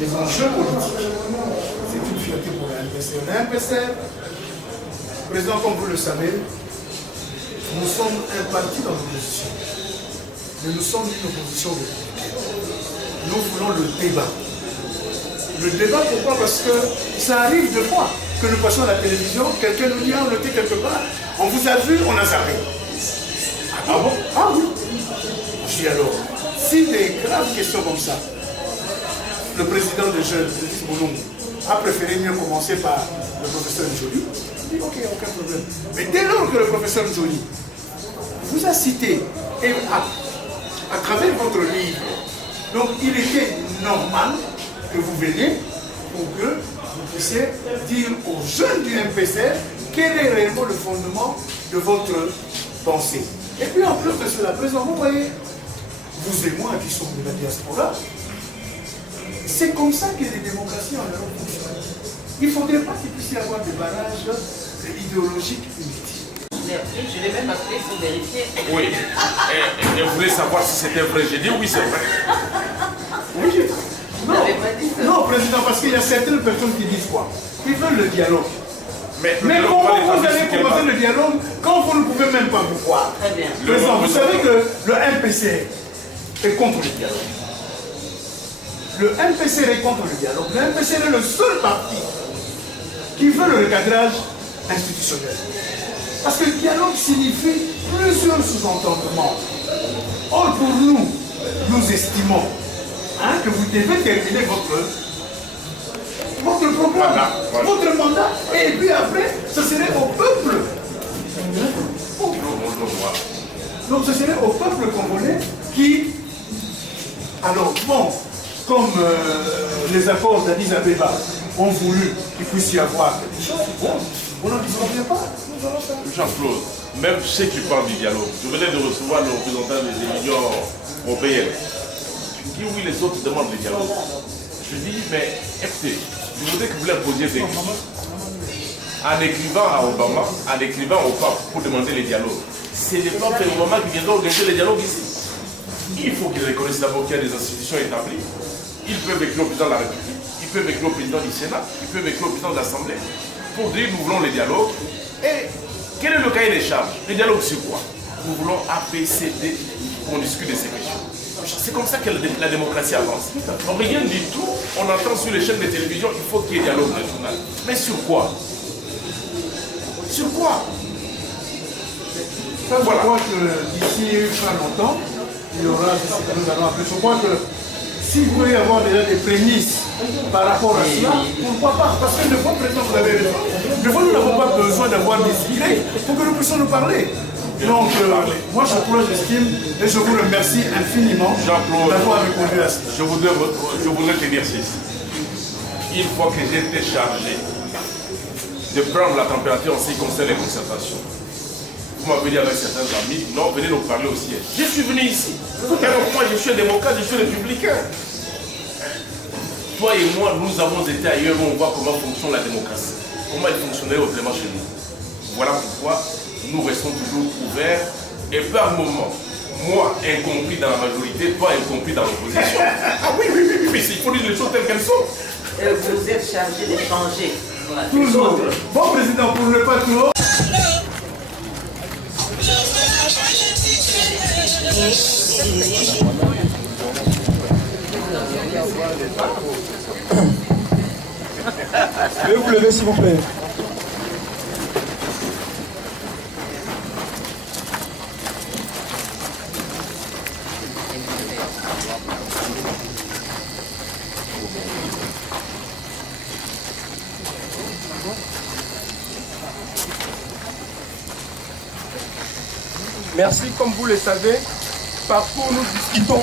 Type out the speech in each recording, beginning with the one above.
les enjeux politiques. C'est une fierté pour la MPC. La MPC, Président, comme vous le savez, nous sommes un parti dans l'opposition. Mais nous sommes une opposition républicaine. Nous voulons le débat. Le débat, pourquoi? Parce que ça arrive de fois que nous passons à la télévision, quelqu'un nous dit, ah, on était quelque part, on vous a vu, on a zappé. Ah bon? Ah oui. Je dis alors, si des graves questions comme ça, le président de jeunes, le fils Boulong, a préféré mieux commencer par le professeur Njoli, je dis ok, aucun problème. Mais dès lors que le professeur Njoli vous a cité, et à travers votre livre, donc il était normal que vous veniez pour que vous puissiez dire aux jeunes du MPC quel est réellement le fondement de votre pensée. Et puis en plus de cela, président, vous voyez, vous et moi qui sommes de la diaspora, c'est comme ça que les démocraties en Europe fonctionnent. Il ne faudrait pas qu'il puisse y avoir des barrages idéologiques inutiles. Je l'ai même appelé pour vérifier. Oui. Et vous voulez savoir si c'était vrai? J'ai dit oui, c'est vrai. Oui, j'ai dit. Non, président, parce qu'il y a certaines personnes qui disent quoi? Ils veulent le dialogue. Mais comment vous allez commencer le dialogue quand vous ne pouvez même pas vous voir? Très bien. Président, vous savez que le MPC est contre le dialogue. Le MPC est contre le dialogue. Le MPC est le seul parti qui veut le recadrage institutionnel. Parce que le dialogue signifie plusieurs sous-entendements. Or, pour nous, nous estimons que vous devez terminer votre programme, votre mandat, et puis après, ce serait au peuple. Donc ce serait au peuple congolais qui, alors bon, comme les accords d'Addis Abeba ont voulu qu'il puisse y avoir quelque chose, bon, on n'en disconvient pas. Jean-Claude, même ceux qui parlent du dialogue, je venais de recevoir le représentant des unions européennes. Je dis oui, les autres demandent le dialogue. Je dis, mais écoutez, je voudrais que vous leur posiez des questions. En écrivant à Obama, en écrivant au pape pour demander les dialogues, c'est le pape et Obama qui viendront organiser les dialogues ici. Il faut qu'ils reconnaissent d'abord qu'il y a des institutions établies. Ils peuvent écrire au président de la République, ils peuvent écrire au président du Sénat, ils peuvent écrire au président de l'Assemblée pour dire nous voulons les dialogues. Et quel est le cahier des charges? Les dialogues sur quoi? Nous voulons ABCD pour discuter de ces questions. C'est comme ça que la démocratie avance. Rien du tout, on entend sur les chaînes de télévision qu'il faut qu'il y ait dialogue national. Mais sur quoi? Sur quoi? Ça, voilà. Je crois que d'ici pas longtemps, il y aura ce que nous allons appeler. Je crois que s'il peut y avoir déjà des prémices par rapport à cela, pourquoi pas? Parce que de fois, président, vous avez raison. De fois, nous n'avons pas besoin d'avoir des idées pour que nous puissions nous parler. Donc, moi, j'estime et je vous remercie infiniment d'avoir répondu à cela. Je voudrais te dire ceci. Une fois que j'ai été chargé de prendre la température en ce qui concerne les concertations, vous m'avez dit avec certains amis, non, venez nous parler au siège. Je suis venu ici. Alors moi, je suis un démocrate, je suis républicain. Toi et moi, nous avons été ailleurs où on voit comment fonctionne la démocratie. Comment elle fonctionnerait autrement chez nous. Voilà pourquoi nous restons toujours ouverts et par moments, moi incompris dans la majorité, toi incompris dans l'opposition. Ah oui, il faut dire les choses telles qu'elles sont. Vous êtes chargé d'échanger. Toujours. Bon président, pour ne pas trop. Veuillez vous lever s'il vous plaît. Merci, comme vous le savez, partout nous discutons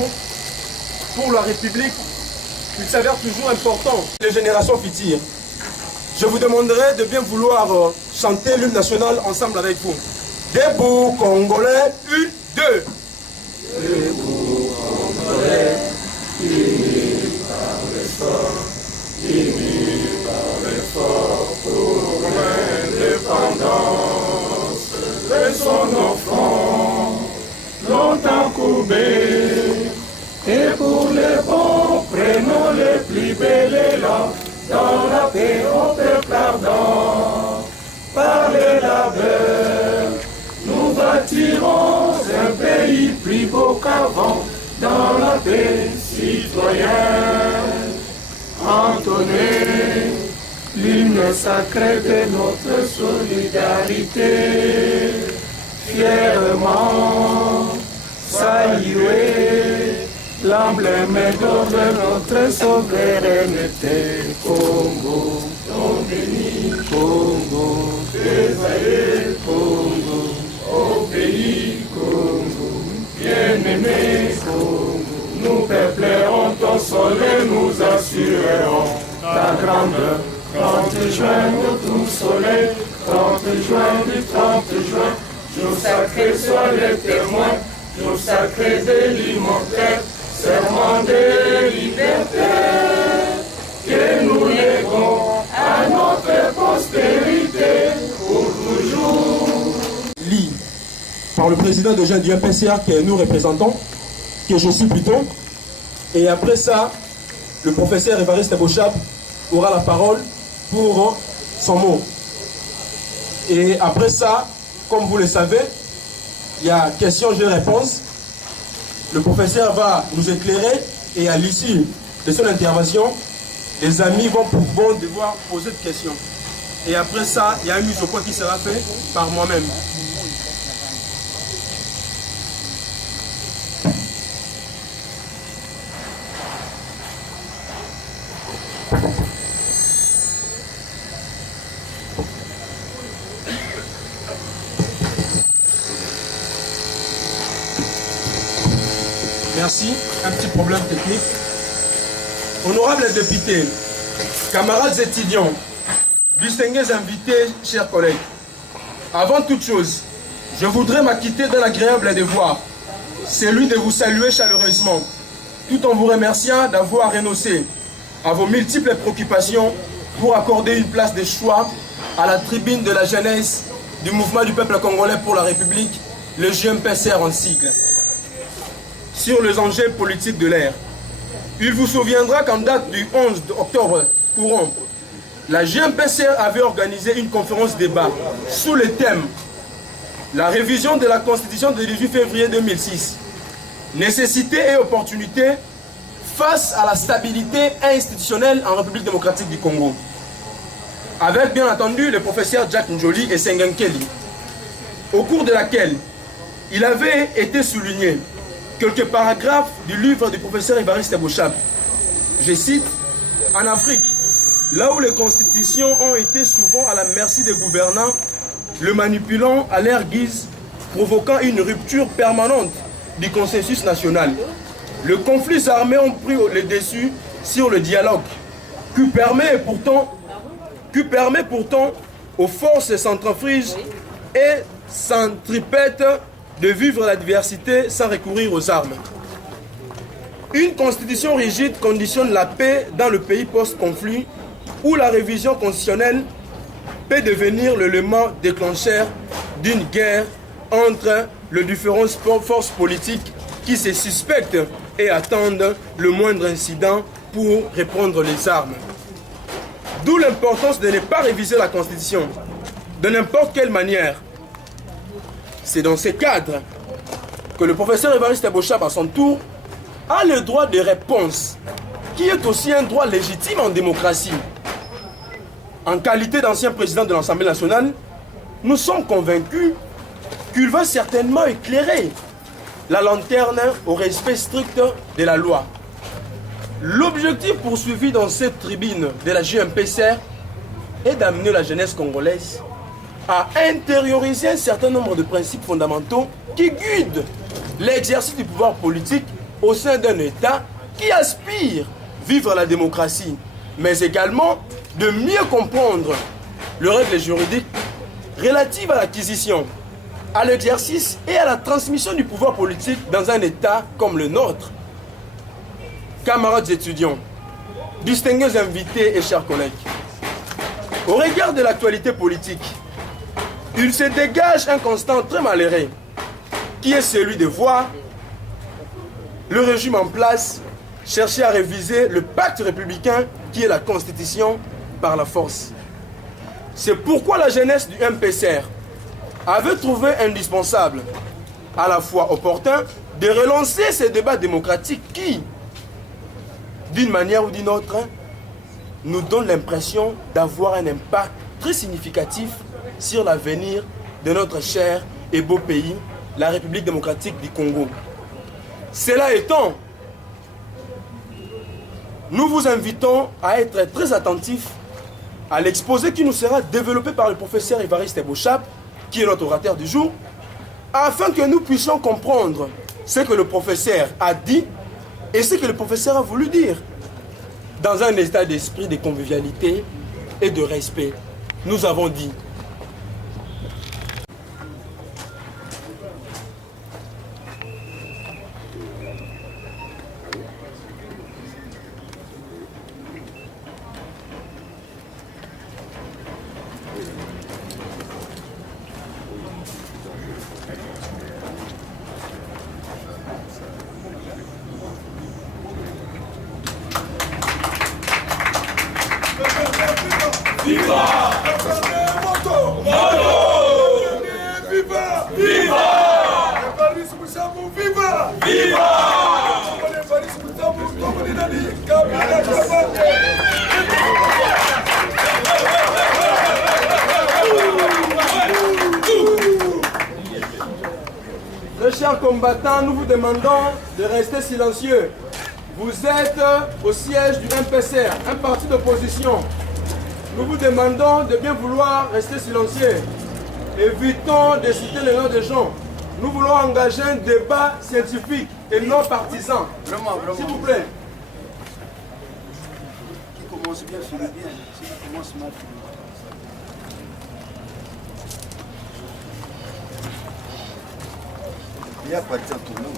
pour la République. Il s'avère toujours important, les générations futures. Je vous demanderai de bien vouloir chanter l'hymne national ensemble avec vous. Debout Congolais, 1, 2. Debout Congolais, unis par l'effort, unis par l'effort pour l'indépendance. Laissons nos fronts longtemps courbés, et pour les bons, prenons les plus. libellez-la, dans la paix au peuple ardent. Par les labeurs, nous bâtirons un pays plus beau qu'avant, dans la paix citoyenne. Entonnez l'hymne sacré de notre solidarité, fièrement saluer l'emblème d'or de notre souveraineté. Congo, ton béni, Congo, désolé Congo, au pays Congo, bien-aimé Congo, nous peuplerons ton soleil, nous assurerons ta grandeur. 30 juin, de tout soleil, 30 juin, du 30 juin, jour sacré sois les témoins, jour sacré de l'immortel, serment de liberté, que nous lèguons à notre postérité pour toujours. Lit par le président de jeunes du MPCR que nous représentons, que je suis plutôt, et après ça, le professeur Évariste Bochap aura la parole pour son mot. Et après ça, comme vous le savez, il y a question-réponse. Le professeur va nous éclairer et à l'issue de son intervention, les amis vont devoir poser des questions. Et après ça, il y a une mise au point qui sera faite par moi-même. Merci, un petit problème technique. Honorables députés, camarades étudiants, distingués invités, chers collègues, avant toute chose, je voudrais m'acquitter d'un agréable devoir, celui de vous saluer chaleureusement, tout en vous remerciant d'avoir renoncé à vos multiples préoccupations pour accorder une place de choix à la tribune de la jeunesse du mouvement du peuple congolais pour la République, le JMPCR en sigle. Sur les enjeux politiques de l'ère. Il vous souviendra qu'en date du 11 octobre courant, la JMPCR avait organisé une conférence débat sous le thème « La révision de la Constitution du 18 février 2006, nécessité et opportunité face à la stabilité institutionnelle en République démocratique du Congo », avec bien entendu le professeur Jack Njoli et Sengen Kelly, au cours de laquelle il avait été souligné quelques paragraphes du livre du professeur Évariste Bochap. Je cite, « En Afrique, là où les constitutions ont été souvent à la merci des gouvernants, le manipulant à leur guise, provoquant une rupture permanente du consensus national. Les conflits armés ont pris le dessus sur le dialogue, qui permet pourtant aux forces centrafriges et centripètes de vivre la diversité sans recourir aux armes. Une constitution rigide conditionne la paix dans le pays post-conflit où la révision constitutionnelle peut devenir l'élément déclencheur d'une guerre entre les différentes forces politiques qui se suspectent et attendent le moindre incident pour reprendre les armes. D'où l'importance de ne pas réviser la constitution de n'importe quelle manière. C'est dans ce cadre que le professeur Évariste Bochap, à son tour, a le droit de réponse, qui est aussi un droit légitime en démocratie. En qualité d'ancien président de l'Assemblée nationale, nous sommes convaincus qu'il va certainement éclairer la lanterne au respect strict de la loi. L'objectif poursuivi dans cette tribune de la JMPCR est d'amener la jeunesse congolaise à intérioriser un certain nombre de principes fondamentaux qui guident l'exercice du pouvoir politique au sein d'un État qui aspire à vivre la démocratie, mais également de mieux comprendre les règles juridiques relatives à l'acquisition, à l'exercice et à la transmission du pouvoir politique dans un État comme le nôtre. Camarades étudiants, distingués invités et chers collègues, au regard de l'actualité politique, il se dégage un constat très malheureux, qui est celui de voir le régime en place chercher à réviser le pacte républicain qui est la Constitution par la force. C'est pourquoi la jeunesse du MPCR avait trouvé indispensable, à la fois opportun, de relancer ces débats démocratiques qui, d'une manière ou d'une autre, nous donnent l'impression d'avoir un impact très significatif sur l'avenir de notre cher et beau pays, la République démocratique du Congo. Cela étant, nous vous invitons à être très attentifs à l'exposé qui nous sera développé par le professeur Évariste Bouchap, qui est notre orateur du jour, afin que nous puissions comprendre ce que le professeur a dit et ce que le professeur a voulu dire, dans un état d'esprit de convivialité et de respect. Nous avons dit. Mes chers combattants, nous vous demandons de rester silencieux. Vous êtes au siège du MPCR, un parti d'opposition. Nous vous demandons de bien vouloir rester silencieux. Évitons de citer les noms des gens. Nous voulons engager un débat scientifique et non partisan. Vraiment. S'il vous plaît. Qui commence bien, finit bien. Qui commence mal, finit mal. Il n'y a pas de temps pour nous.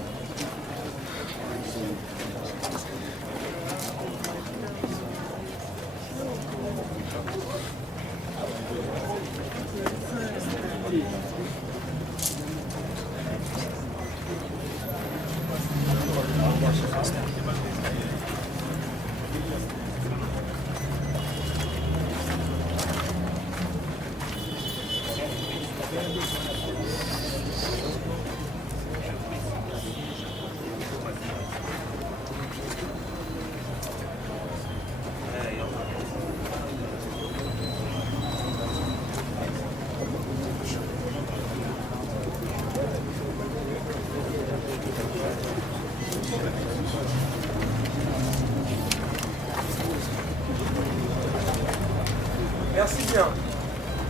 Merci bien.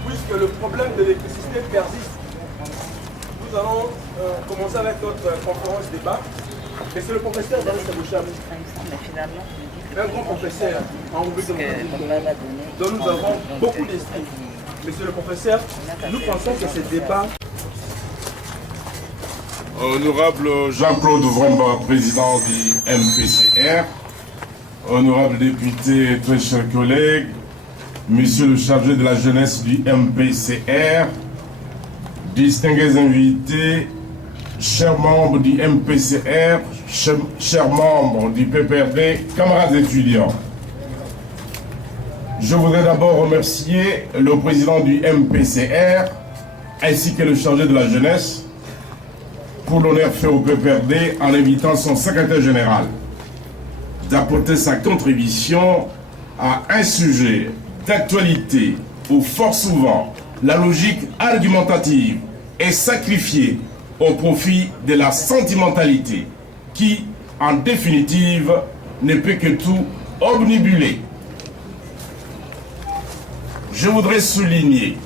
Puisque le problème de l'électricité persiste, nous allons commencer avec notre conférence débat. Et c'est le professeur Évariste Bouchap, un grand professeur en République démocratique dont nous avons beaucoup d'estime. Monsieur le professeur, nous pensons que ce débat... Honorable Jean-Claude Vremba, président du MPCR, honorable député, très chers collègues, monsieur le chargé de la jeunesse du MPCR, distingués invités, chers membres du MPCR, chers membres du PPRD, camarades étudiants. Je voudrais d'abord remercier le président du MPCR ainsi que le chargé de la jeunesse pour l'honneur fait au PPRD en invitant son secrétaire général d'apporter sa contribution à un sujet d'actualité où fort souvent la logique argumentative est sacrifiée au profit de la sentimentalité qui, en définitive, ne peut que tout obnubiler. Je voudrais souligner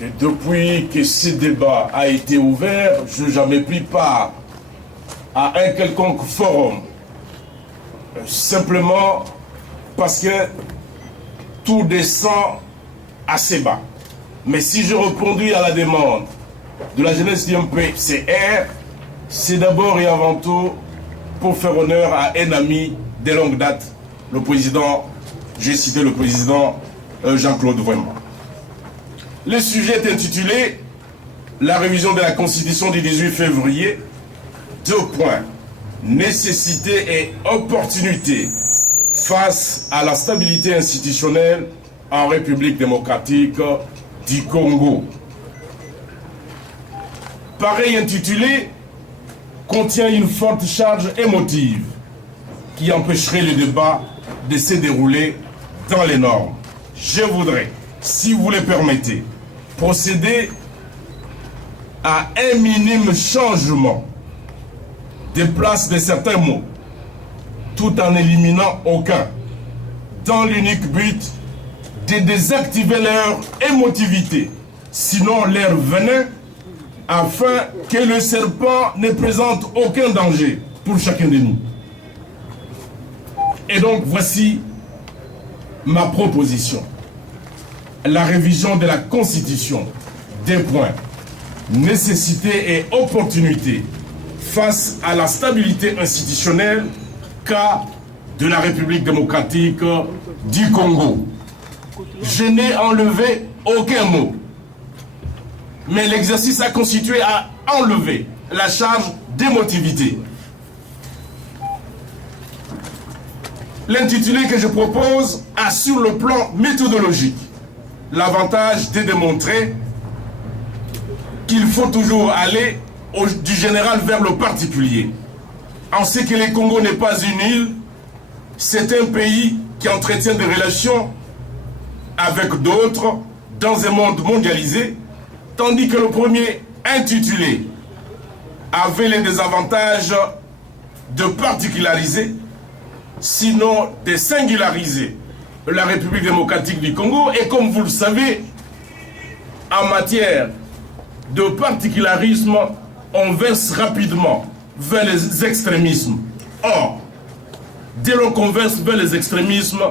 que depuis que ce débat a été ouvert, je n'ai jamais pris part à un quelconque forum, simplement parce que tout descend assez bas. Mais si je reconduis à la demande de la jeunesse du MPCR, c'est d'abord et avant tout pour faire honneur à un ami de longue date, le président, j'ai cité le président Jean-Claude Vremba. Le sujet est intitulé « La révision de la Constitution du 18 février ». 2 points. nécessité et opportunité face à la stabilité institutionnelle en République démocratique du Congo. Pareil intitulé contient une forte charge émotive qui empêcherait le débat de se dérouler dans les normes. Je voudrais, si vous le permettez, procéder à un minime changement des places de certains mots, tout en éliminant aucun, dans l'unique but de désactiver leur émotivité, sinon leur venin, afin que le serpent ne présente aucun danger pour chacun de nous. Et donc voici ma proposition. La révision de la Constitution. Deux points. Nécessité et opportunité face à la stabilité institutionnelle cas de la République démocratique du Congo. Je n'ai enlevé aucun mot. Mais l'exercice a constitué à enlever la charge d'émotivité. L'intitulé que je propose a sur le plan méthodologique l'avantage de démontrer qu'il faut toujours aller du général vers le particulier. En ce que le Congo n'est pas une île, c'est un pays qui entretient des relations avec d'autres dans un monde mondialisé, tandis que le premier intitulé avait les désavantages de particulariser, sinon de singulariser la République démocratique du Congo. Et comme vous le savez, en matière de particularisme, on verse rapidement vers les extrémismes. Or, dès lors qu'on verse vers les extrémismes,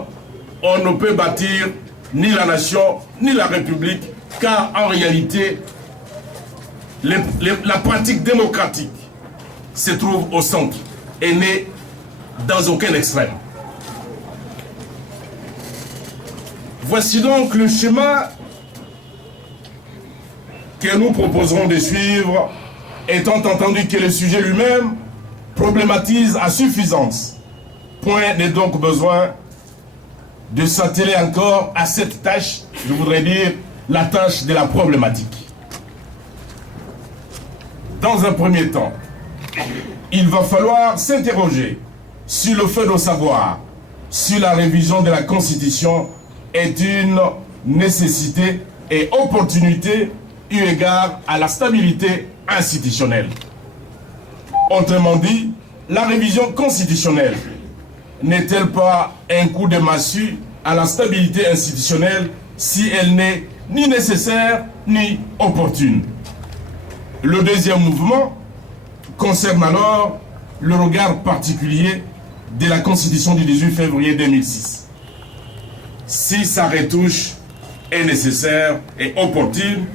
on ne peut bâtir ni la nation, ni la République, car en réalité, la pratique démocratique se trouve au centre et n'est dans aucun extrême. Voici donc le schéma que nous proposerons de suivre, étant entendu que le sujet lui-même problématise à suffisance. Point n'est donc besoin de s'atteler encore à cette tâche, je voudrais dire la tâche de la problématique. Dans un premier temps, il va falloir s'interroger sur le fait de savoir si la révision de la Constitution est une nécessité et opportunité eu égard à la stabilité institutionnelle. Autrement dit, la révision constitutionnelle n'est-elle pas un coup de massue à la stabilité institutionnelle si elle n'est ni nécessaire ni opportune? Le deuxième mouvement concerne alors le regard particulier de la Constitution du 18 février 2006. Si sa retouche est nécessaire et opportune,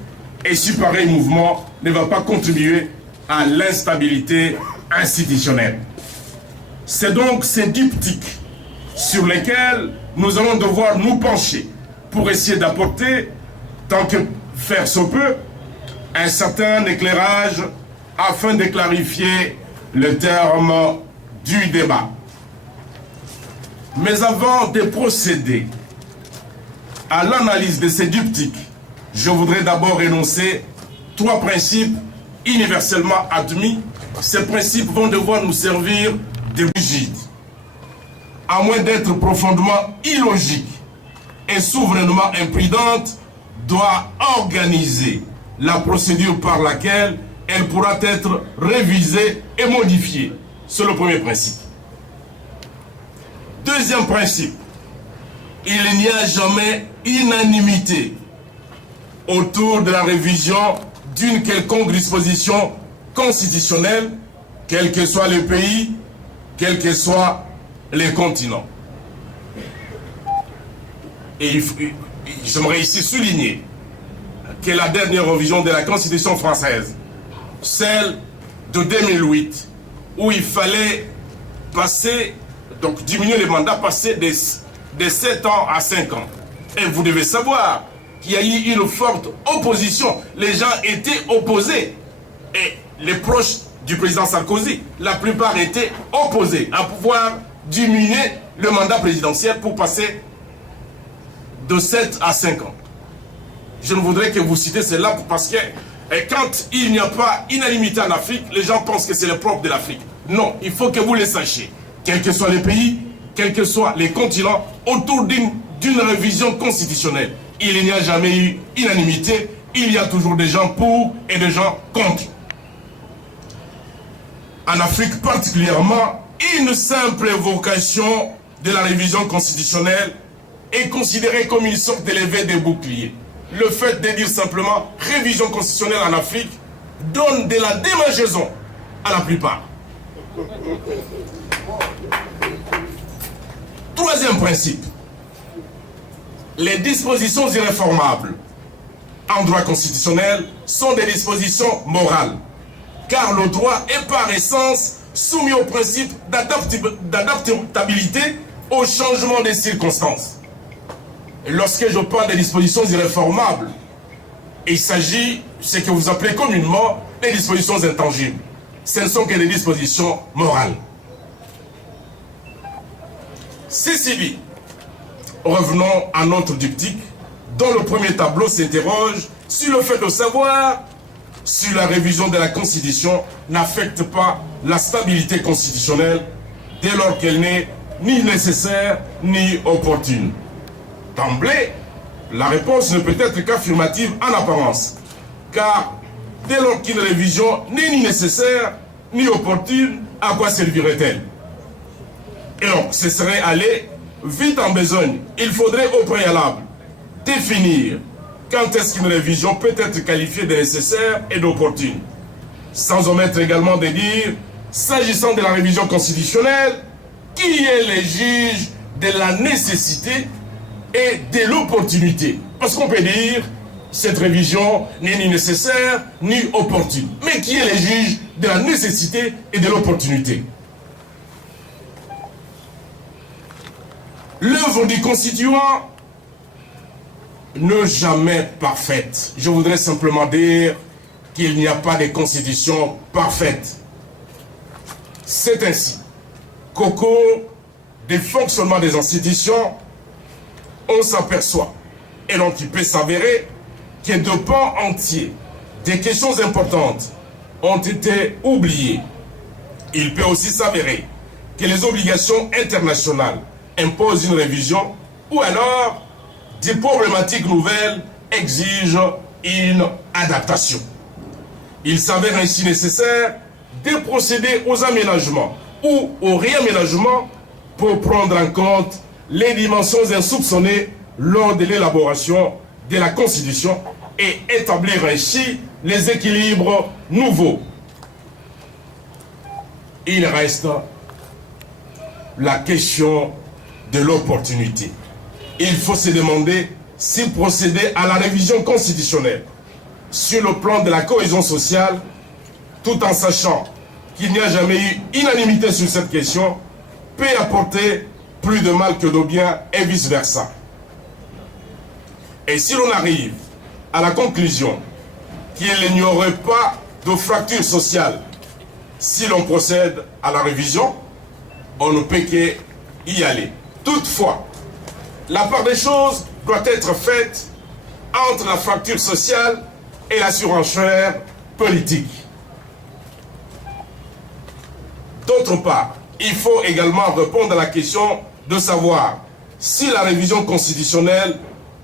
et si pareil mouvement ne va pas contribuer à l'instabilité institutionnelle. C'est donc ces diptyques sur lesquels nous allons devoir nous pencher pour essayer d'apporter, tant que faire se peut, un certain éclairage afin de clarifier le terme du débat. Mais avant de procéder à l'analyse de ces diptyques, je voudrais d'abord énoncer trois principes universellement admis. Ces principes vont devoir nous servir de rigide. À moins d'être profondément illogique et souverainement imprudente, doit organiser la procédure par laquelle elle pourra être révisée et modifiée. C'est le premier principe. Deuxième principe, il n'y a jamais unanimité autour de la révision d'une quelconque disposition constitutionnelle, quel que soit le pays, quels que soient les continents. Et j'aimerais ici souligner que la dernière révision de la Constitution française, celle de 2008, où il fallait passer, donc diminuer les mandats, passer de 7 ans à 5 ans. Et vous devez savoir qu'il y a eu une forte opposition. Les gens étaient opposés. Et les proches du président Sarkozy, la plupart étaient opposés à pouvoir diminuer le mandat présidentiel pour passer de 7 à 5 ans. Je ne voudrais que vous citer cela parce que quand il n'y a pas unanimité en Afrique, les gens pensent que c'est le propre de l'Afrique. Non, il faut que vous le sachiez. Quels que soient les pays, quels que soient les continents, autour d'une révision constitutionnelle, il n'y a jamais eu unanimité. Il y a toujours des gens pour et des gens contre. En Afrique particulièrement, une simple évocation de la révision constitutionnelle est considérée comme une sorte d'élevé des boucliers. Le fait de dire simplement révision constitutionnelle en Afrique donne de la démangeaison à la plupart. Troisième principe, les dispositions irréformables en droit constitutionnel sont des dispositions morales, car le droit est par essence soumis au principe d'adaptabilité au changement des circonstances. Et lorsque je parle des dispositions irréformables, il s'agit de ce que vous appelez communément les dispositions intangibles. Ce ne sont que des dispositions morales. Ceci dit, revenons à notre diptyque, dont le premier tableau s'interroge sur le fait de savoir si la révision de la Constitution n'affecte pas la stabilité constitutionnelle dès lors qu'elle n'est ni nécessaire ni opportune. D'emblée, la réponse ne peut être qu'affirmative en apparence, car dès lors qu'une révision n'est ni nécessaire ni opportune, à quoi servirait-elle? Et donc, ce serait aller vite en besogne. Il faudrait au préalable définir quand est-ce qu'une révision peut être qualifiée de nécessaire et d'opportune. Sans omettre également de dire, s'agissant de la révision constitutionnelle, qui est le juge de la nécessité et de l'opportunité. Parce qu'on peut dire, cette révision n'est ni nécessaire ni opportune. Mais qui est le juge de la nécessité et de l'opportunité? L'œuvre du constituant n'est jamais parfaite. Je voudrais simplement dire qu'il n'y a pas de constitution parfaite. C'est ainsi qu'au cours des fonctionnements des institutions, on s'aperçoit, et donc il peut s'avérer, que de pans entiers, des questions importantes ont été oubliées. Il peut aussi s'avérer que les obligations internationales imposent une révision, ou alors des problématiques nouvelles exigent une adaptation. Il s'avère ainsi nécessaire de procéder aux aménagements ou au réaménagement pour prendre en compte les dimensions insoupçonnées lors de l'élaboration de la Constitution et établir ainsi les équilibres nouveaux. Il reste la question de l'opportunité. Il faut se demander si procéder à la révision constitutionnelle sur le plan de la cohésion sociale, tout en sachant qu'il n'y a jamais eu unanimité sur cette question, peut apporter plus de mal que de bien et vice-versa. Et si l'on arrive à la conclusion qu'il n'y aurait pas de fracture sociale si l'on procède à la révision, on ne peut qu'y aller. Toutefois, la part des choses doit être faite entre la fracture sociale et la surenchère politique. D'autre part, il faut également répondre à la question de savoir si la révision constitutionnelle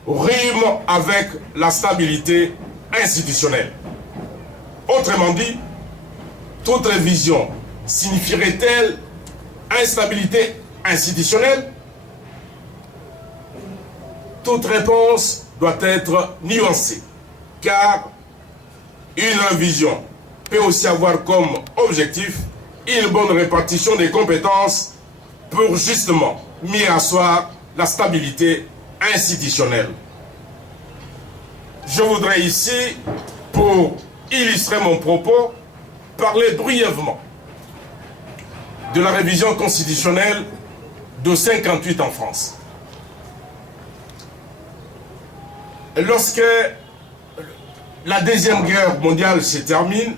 rime avec la stabilité institutionnelle. Autrement dit, toute révision signifierait-elle instabilité institutionnelle? Toute réponse doit être nuancée, car une révision peut aussi avoir comme objectif une bonne répartition des compétences pour justement mieux asseoir la stabilité institutionnelle. Je voudrais ici, pour illustrer mon propos, parler brièvement de la révision constitutionnelle de 1958 en France. Lorsque la Deuxième Guerre mondiale se termine,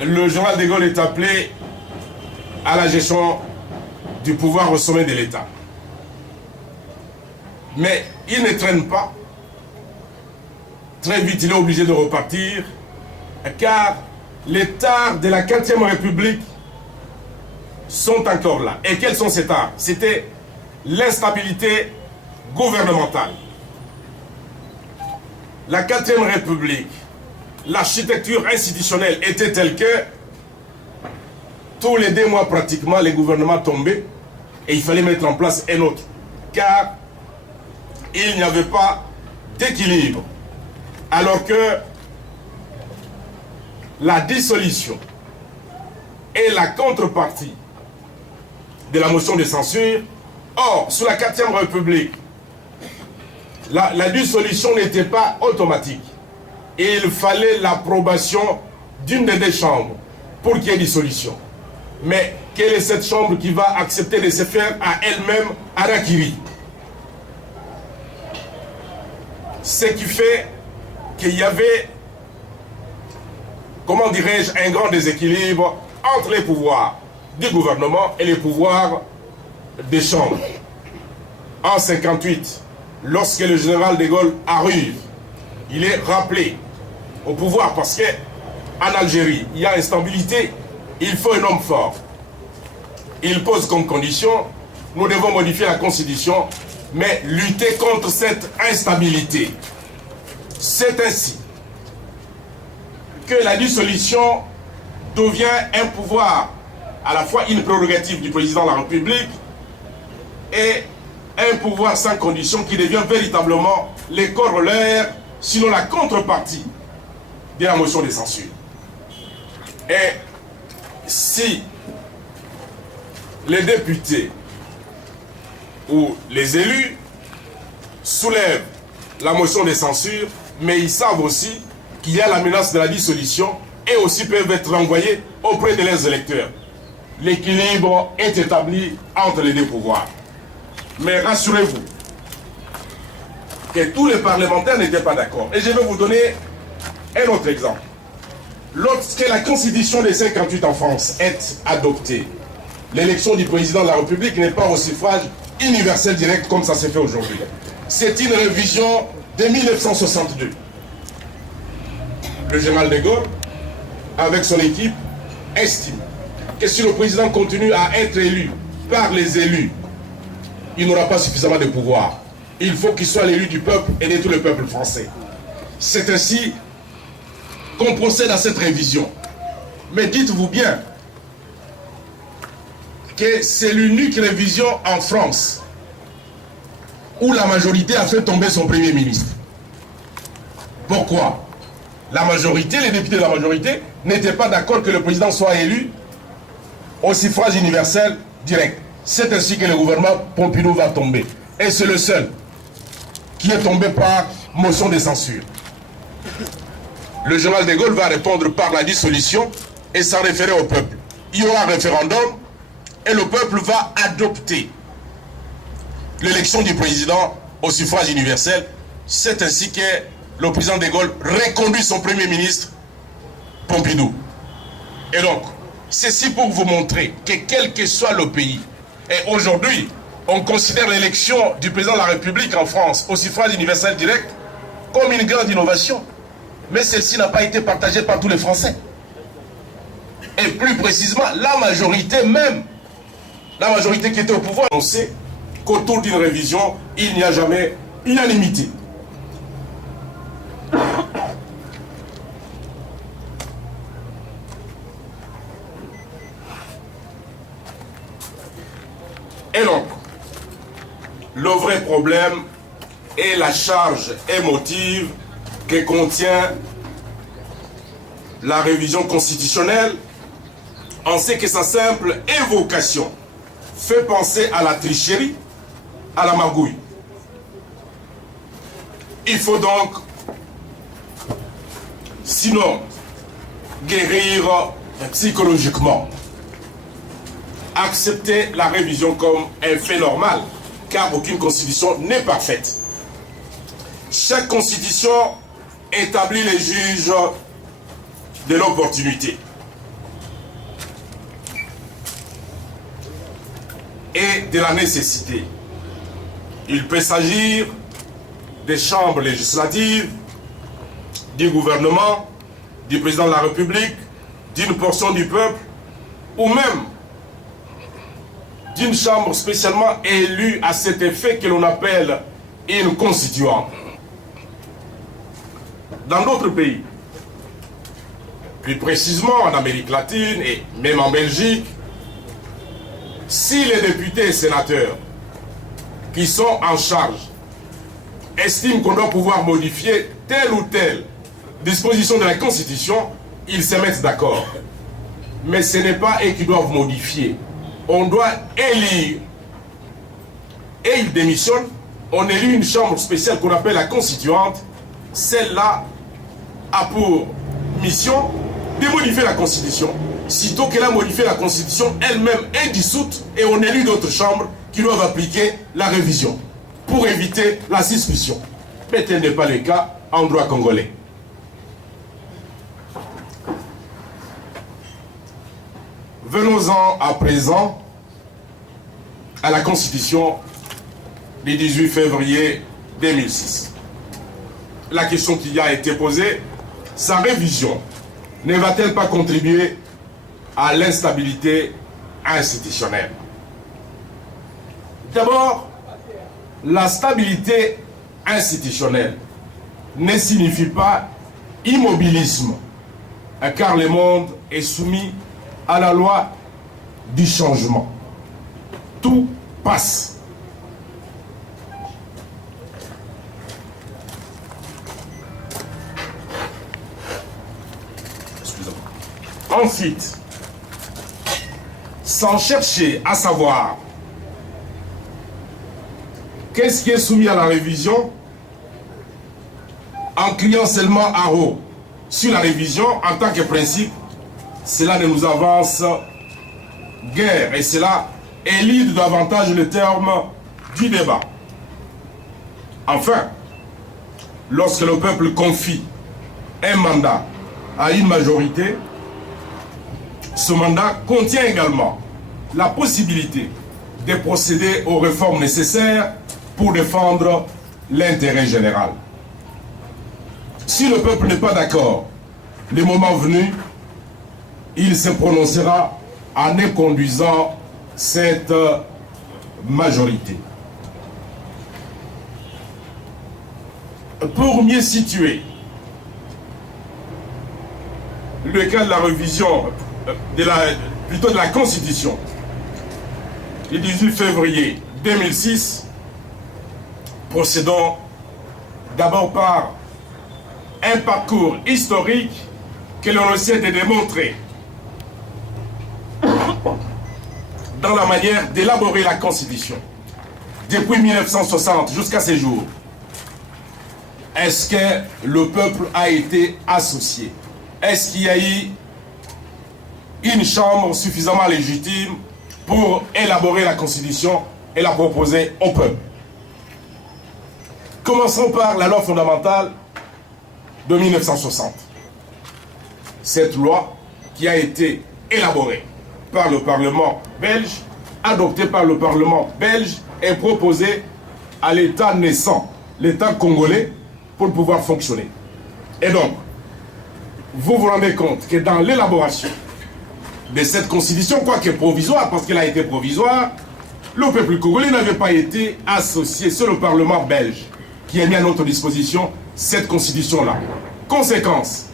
le général de Gaulle est appelé à la gestion du pouvoir au sommet de l'État. Mais il ne traîne pas. Très vite, il est obligé de repartir, car les tares de la 4e République sont encore là. Et quels sont ces tares? C'était l'instabilité gouvernementale. La 4e République, l'architecture institutionnelle était telle que tous les 2 mois pratiquement, les gouvernements tombaient et il fallait mettre en place un autre. Car il n'y avait pas d'équilibre. Alors que la dissolution est la contrepartie de la motion de censure. Or, sous la 4e République, la dissolution n'était pas automatique. Et il fallait l'approbation d'une des 2 chambres pour qu'il y ait dissolution. Mais quelle est cette chambre qui va accepter de se faire à elle-même harakiri? Ce qui fait qu'il y avait, comment dirais-je, un grand déséquilibre entre les pouvoirs du gouvernement et les pouvoirs des chambres. En 1958, lorsque le général de Gaulle arrive, il est rappelé au pouvoir parce qu'en Algérie, il y a instabilité, il faut un homme fort. Il pose comme condition, nous devons modifier la Constitution, mais lutter contre cette instabilité. C'est ainsi que la dissolution devient un pouvoir, à la fois une prérogative du président de la République et un pouvoir sans condition qui devient véritablement les corollaires, sinon la contrepartie de la motion de censure. Et si les députés ou les élus soulèvent la motion de censure, mais ils savent aussi qu'il y a la menace de la dissolution et aussi peuvent être renvoyés auprès de leurs électeurs. L'équilibre est établi entre les 2 pouvoirs. Mais rassurez-vous que tous les parlementaires n'étaient pas d'accord. Et je vais vous donner un autre exemple. Lorsque la Constitution de 1958 en France est adoptée, l'élection du président de la République n'est pas au suffrage universel direct comme ça s'est fait aujourd'hui. C'est une révision de 1962. Le général de Gaulle, avec son équipe, estime que si le président continue à être élu par les élus, il n'aura pas suffisamment de pouvoir. Il faut qu'il soit l'élu du peuple et de tout le peuple français. C'est ainsi qu'on procède à cette révision. Mais dites-vous bien que c'est l'unique révision en France où la majorité a fait tomber son premier ministre. Pourquoi? La majorité, les députés de la majorité, n'étaient pas d'accord que le président soit élu au suffrage universel direct. C'est ainsi que le gouvernement Pompidou va tomber. Et c'est le seul qui est tombé par motion de censure. Le général de Gaulle va répondre par la dissolution et s'en référer au peuple. Il y aura un référendum et le peuple va adopter l'élection du président au suffrage universel. C'est ainsi que le président de Gaulle reconduit son premier ministre Pompidou. Et donc, ceci pour vous montrer que quel que soit le pays, et aujourd'hui, on considère l'élection du président de la République en France au suffrage universel direct comme une grande innovation. Mais celle-ci n'a pas été partagée par tous les Français. Et plus précisément, la majorité même, la majorité qui était au pouvoir, on sait qu'autour d'une révision, il n'y a jamais unanimité. Et donc, le vrai problème est la charge émotive que contient la révision constitutionnelle. On sait que sa simple évocation fait penser à la tricherie, à la magouille. Il faut donc, sinon guérir psychologiquement, accepter la révision comme un fait normal, car aucune constitution n'est parfaite. Chaque constitution établit les juges de l'opportunité. et de la nécessité. Il peut s'agir des chambres législatives, du gouvernement, du président de la République, d'une portion du peuple, ou même d'une chambre spécialement élue à cet effet que l'on appelle une constituante. Dans d'autres pays, plus précisément en Amérique latine et même en Belgique, si les députés et sénateurs qui sont en charge estiment qu'on doit pouvoir modifier telle ou telle disposition de la Constitution, ils se mettent d'accord. Mais ce n'est pas eux qui doivent modifier. On doit élire. Et ils démissionnent. On élit une chambre spéciale qu'on appelle la constituante. Celle-là a pour mission de modifier la Constitution. Sitôt qu'elle a modifié la Constitution, elle-même est dissoute et on élit d'autres chambres qui doivent appliquer la révision pour éviter la suspicion. Mais tel n'est pas le cas en droit congolais. Venons-en à présent à la Constitution du 18 février 2006. La question qui a été posée, sa révision ne va-t-elle pas contribuer à l'instabilité institutionnelle? D'abord, la stabilité institutionnelle ne signifie pas immobilisme, car le monde est soumis à la loi du changement. Tout passe. Ensuite, sans chercher à savoir qu'est-ce qui est soumis à la révision, en criant seulement haro sur la révision en tant que principe, cela ne nous avance guère et cela élide davantage le terme du débat. Enfin, lorsque le peuple confie un mandat à une majorité, ce mandat contient également la possibilité de procéder aux réformes nécessaires pour défendre l'intérêt général. Si le peuple n'est pas d'accord, le moment venu, il se prononcera en inconduisant cette majorité. Pour mieux situer le cas de la révision, de la Constitution du 18 février 2006, procédons d'abord par un parcours historique que l'on essaie de démontrer dans la manière d'élaborer la Constitution. Depuis 1960 jusqu'à ces jours, est-ce que le peuple a été associé? Est-ce qu'il y a eu une chambre suffisamment légitime pour élaborer la Constitution et la proposer au peuple? Commençons par la loi fondamentale de 1960. Cette loi qui a été élaborée par le Parlement belge, adoptée par le Parlement belge et proposée à l'État naissant, l'État congolais, pour pouvoir fonctionner. Et donc, vous vous rendez compte que dans l'élaboration de cette constitution, quoique provisoire, parce qu'elle a été provisoire, le peuple congolais n'avait pas été associé. C'est le Parlement belge qui a mis à notre disposition cette constitution-là. Conséquence,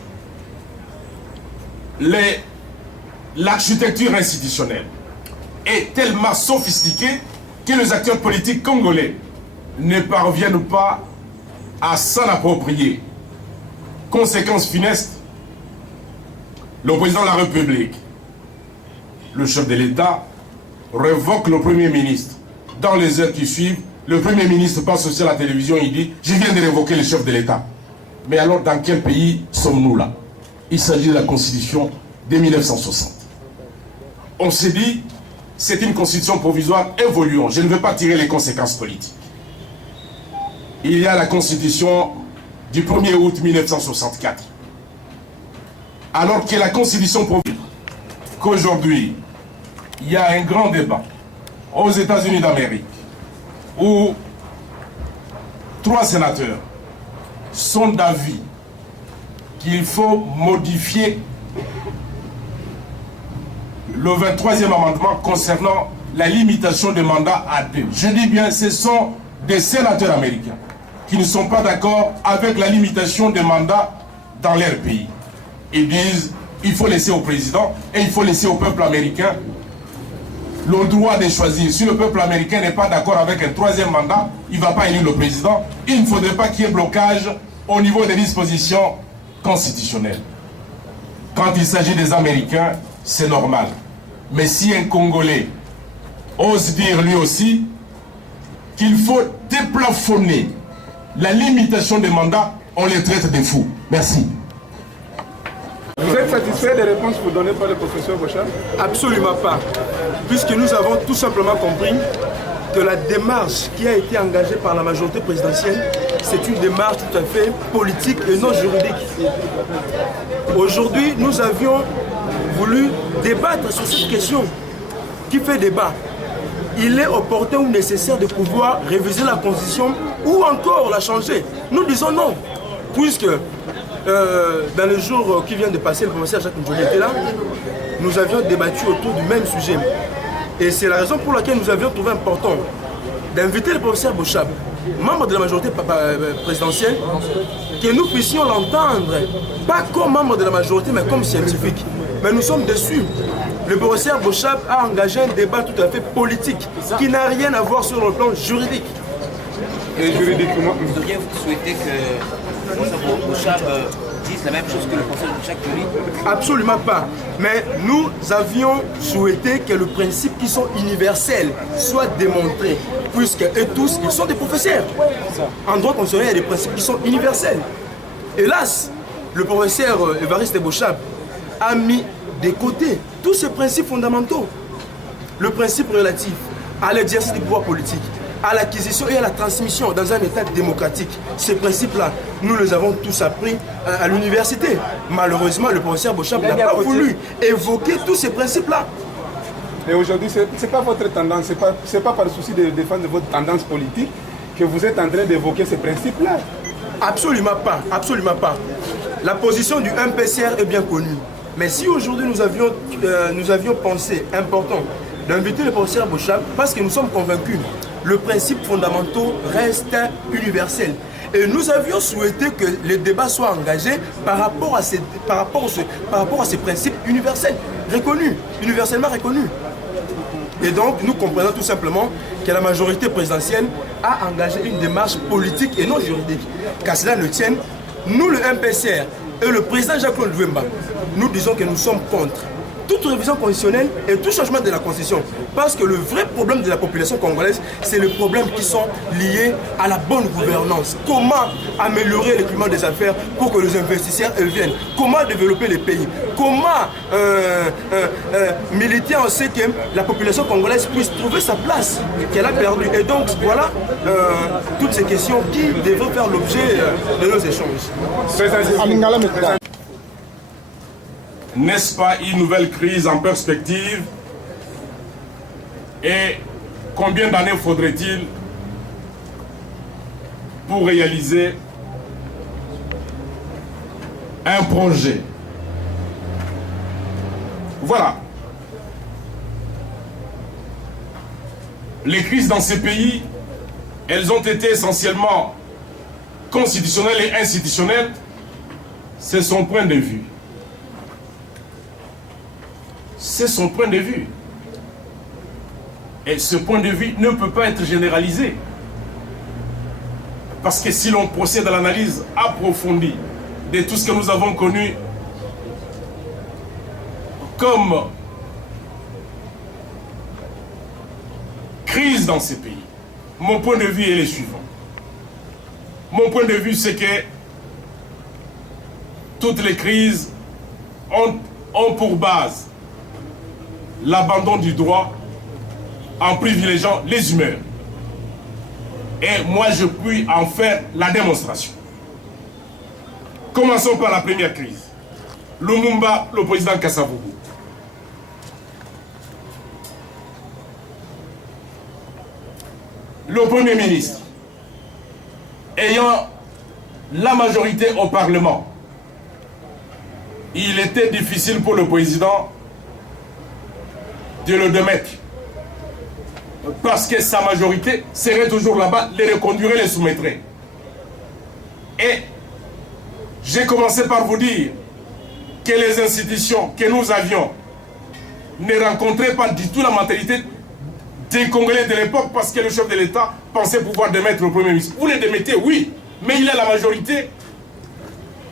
l'architecture institutionnelle est tellement sophistiquée que les acteurs politiques congolais ne parviennent pas à s'en approprier. Conséquence funeste, le président de la République, le chef de l'État, révoque le Premier ministre. Dans les heures qui suivent, le Premier ministre passe aussi à la télévision, il dit « Je viens de révoquer le chef de l'État ». Mais alors, dans quel pays sommes-nous là? Il s'agit de la Constitution de 1960. On s'est dit, c'est une Constitution provisoire, évoluant. Je ne veux pas tirer les conséquences politiques. Il y a la Constitution du 1er août 1964. Alors que la Constitution provisoire, qu'aujourd'hui, il y a un grand débat aux États-Unis d'Amérique, où 3 sénateurs sont d'avis qu'il faut modifier le 23e amendement concernant la limitation des mandats à 2. Je dis bien, ce sont des sénateurs américains qui ne sont pas d'accord avec la limitation des mandats dans leur pays. Ils disent il faut laisser au président et il faut laisser au peuple américain le droit de choisir. Si le peuple américain n'est pas d'accord avec un 3e mandat, il ne va pas élire le président. Il ne faudrait pas qu'il y ait blocage au niveau des dispositions constitutionnelles. Quand il s'agit des Américains, c'est normal. Mais si un Congolais ose dire lui aussi qu'il faut déplafonner la limitation des mandats, on les traite de fous. Merci. Vous êtes satisfait des réponses que vous donnez par le professeur Bochab? Absolument pas. Puisque nous avons tout simplement compris que la démarche qui a été engagée par la majorité présidentielle, c'est une démarche tout à fait politique et non juridique. Aujourd'hui, nous avions voulu débattre sur cette question qui fait débat. Il est opportun ou nécessaire de pouvoir réviser la Constitution ou encore la changer. Nous disons non, puisque dans les jours qui viennent de passer, le professeur Jacques Njoli était là, nous avions débattu autour du même sujet. Et c'est la raison pour laquelle nous avions trouvé important d'inviter le professeur Bochab, membre de la majorité présidentielle, que nous puissions l'entendre, pas comme membre de la majorité, mais comme scientifique. Mais nous sommes déçus. Le professeur Bochab a engagé un débat tout à fait politique, qui n'a rien à voir sur le plan juridique. Et juridiquement, vous auriez souhaité que le professeur Bochab dise la même chose que le professeur Jacques Njoli? Absolument pas. Mais nous avions souhaité que le principe qui sont universels soit démontré, puisque eux tous, ils sont des professeurs. En droit constitutionnel, il y a des principes qui sont universels. Hélas, le professeur Évariste Bochab a mis de côté tous ces principes fondamentaux. Le principe relatif à l'exercice du pouvoir politique, à l'acquisition et à la transmission dans un État démocratique. Ces principes-là, nous les avons tous appris à l'université. Malheureusement, le professeur Bochab n'a pas voulu évoquer tous ces principes-là. Et aujourd'hui, ce n'est pas votre tendance, ce n'est pas par souci de défendre votre tendance politique que vous êtes en train d'évoquer ces principes-là. Absolument pas, absolument pas. La position du MPCR est bien connue. Mais si aujourd'hui nous avions pensé important d'inviter le professeur Bochab, parce que nous sommes convaincus, le principe fondamental reste universel. Et nous avions souhaité que les débats soient engagés par rapport à ces principes universels, reconnus, universellement reconnus. Et donc, nous comprenons tout simplement que la majorité présidentielle a engagé une démarche politique et non juridique. Qu'à cela ne tienne, nous, le MPCR et le président Jacques-Claude Wemba, nous disons que nous sommes contre toute révision constitutionnelle et tout changement de la Constitution. Parce que le vrai problème de la population congolaise, c'est les problèmes qui sont liés à la bonne gouvernance. Comment améliorer le climat des affaires pour que les investisseurs viennent? Comment développer les pays? Comment militer en ce que la population congolaise puisse trouver sa place qu'elle a perdue? Et donc, voilà toutes ces questions qui devraient faire l'objet de nos échanges. N'est-ce pas une nouvelle crise en perspective? Et combien d'années faudrait-il pour réaliser un projet? Voilà. Les crises dans ces pays, elles ont été essentiellement constitutionnelles et institutionnelles. C'est son point de vue. C'est son point de vue. Et ce point de vue ne peut pas être généralisé. Parce que si l'on procède à l'analyse approfondie de tout ce que nous avons connu comme crise dans ces pays, mon point de vue est le suivant. Mon point de vue, c'est que toutes les crises ont pour base l'abandon du droit en privilégiant les humeurs. Et moi, je puis en faire la démonstration. Commençons par la première crise. Lumumba, le président Kasavubu. le Premier ministre, ayant la majorité au Parlement, il était difficile pour le président de le démettre. Parce que sa majorité serait toujours là-bas, les reconduirait, les soumettrait. Et j'ai commencé par vous dire que les institutions que nous avions ne rencontraient pas du tout la mentalité des Congolais de l'époque, parce que le chef de l'État pensait pouvoir démettre le Premier ministre. Vous les démettez, oui, mais il a la majorité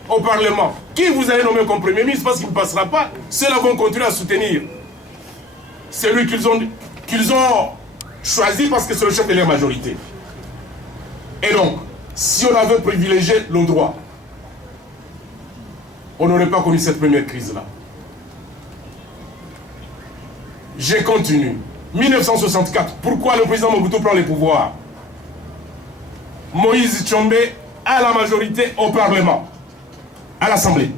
au Parlement. Qui vous avez nommé comme Premier ministre, parce qu'il ne passera pas, ceux-là vont continuer à soutenir celui qu'ils ont choisi parce que c'est le chef de la majorité. Et donc, si on avait privilégié le droit, on n'aurait pas connu cette première crise-là. Je continue. 1964, pourquoi le président Mobutu prend les pouvoirs? Moïse Tshombe a la majorité au Parlement, à l'Assemblée.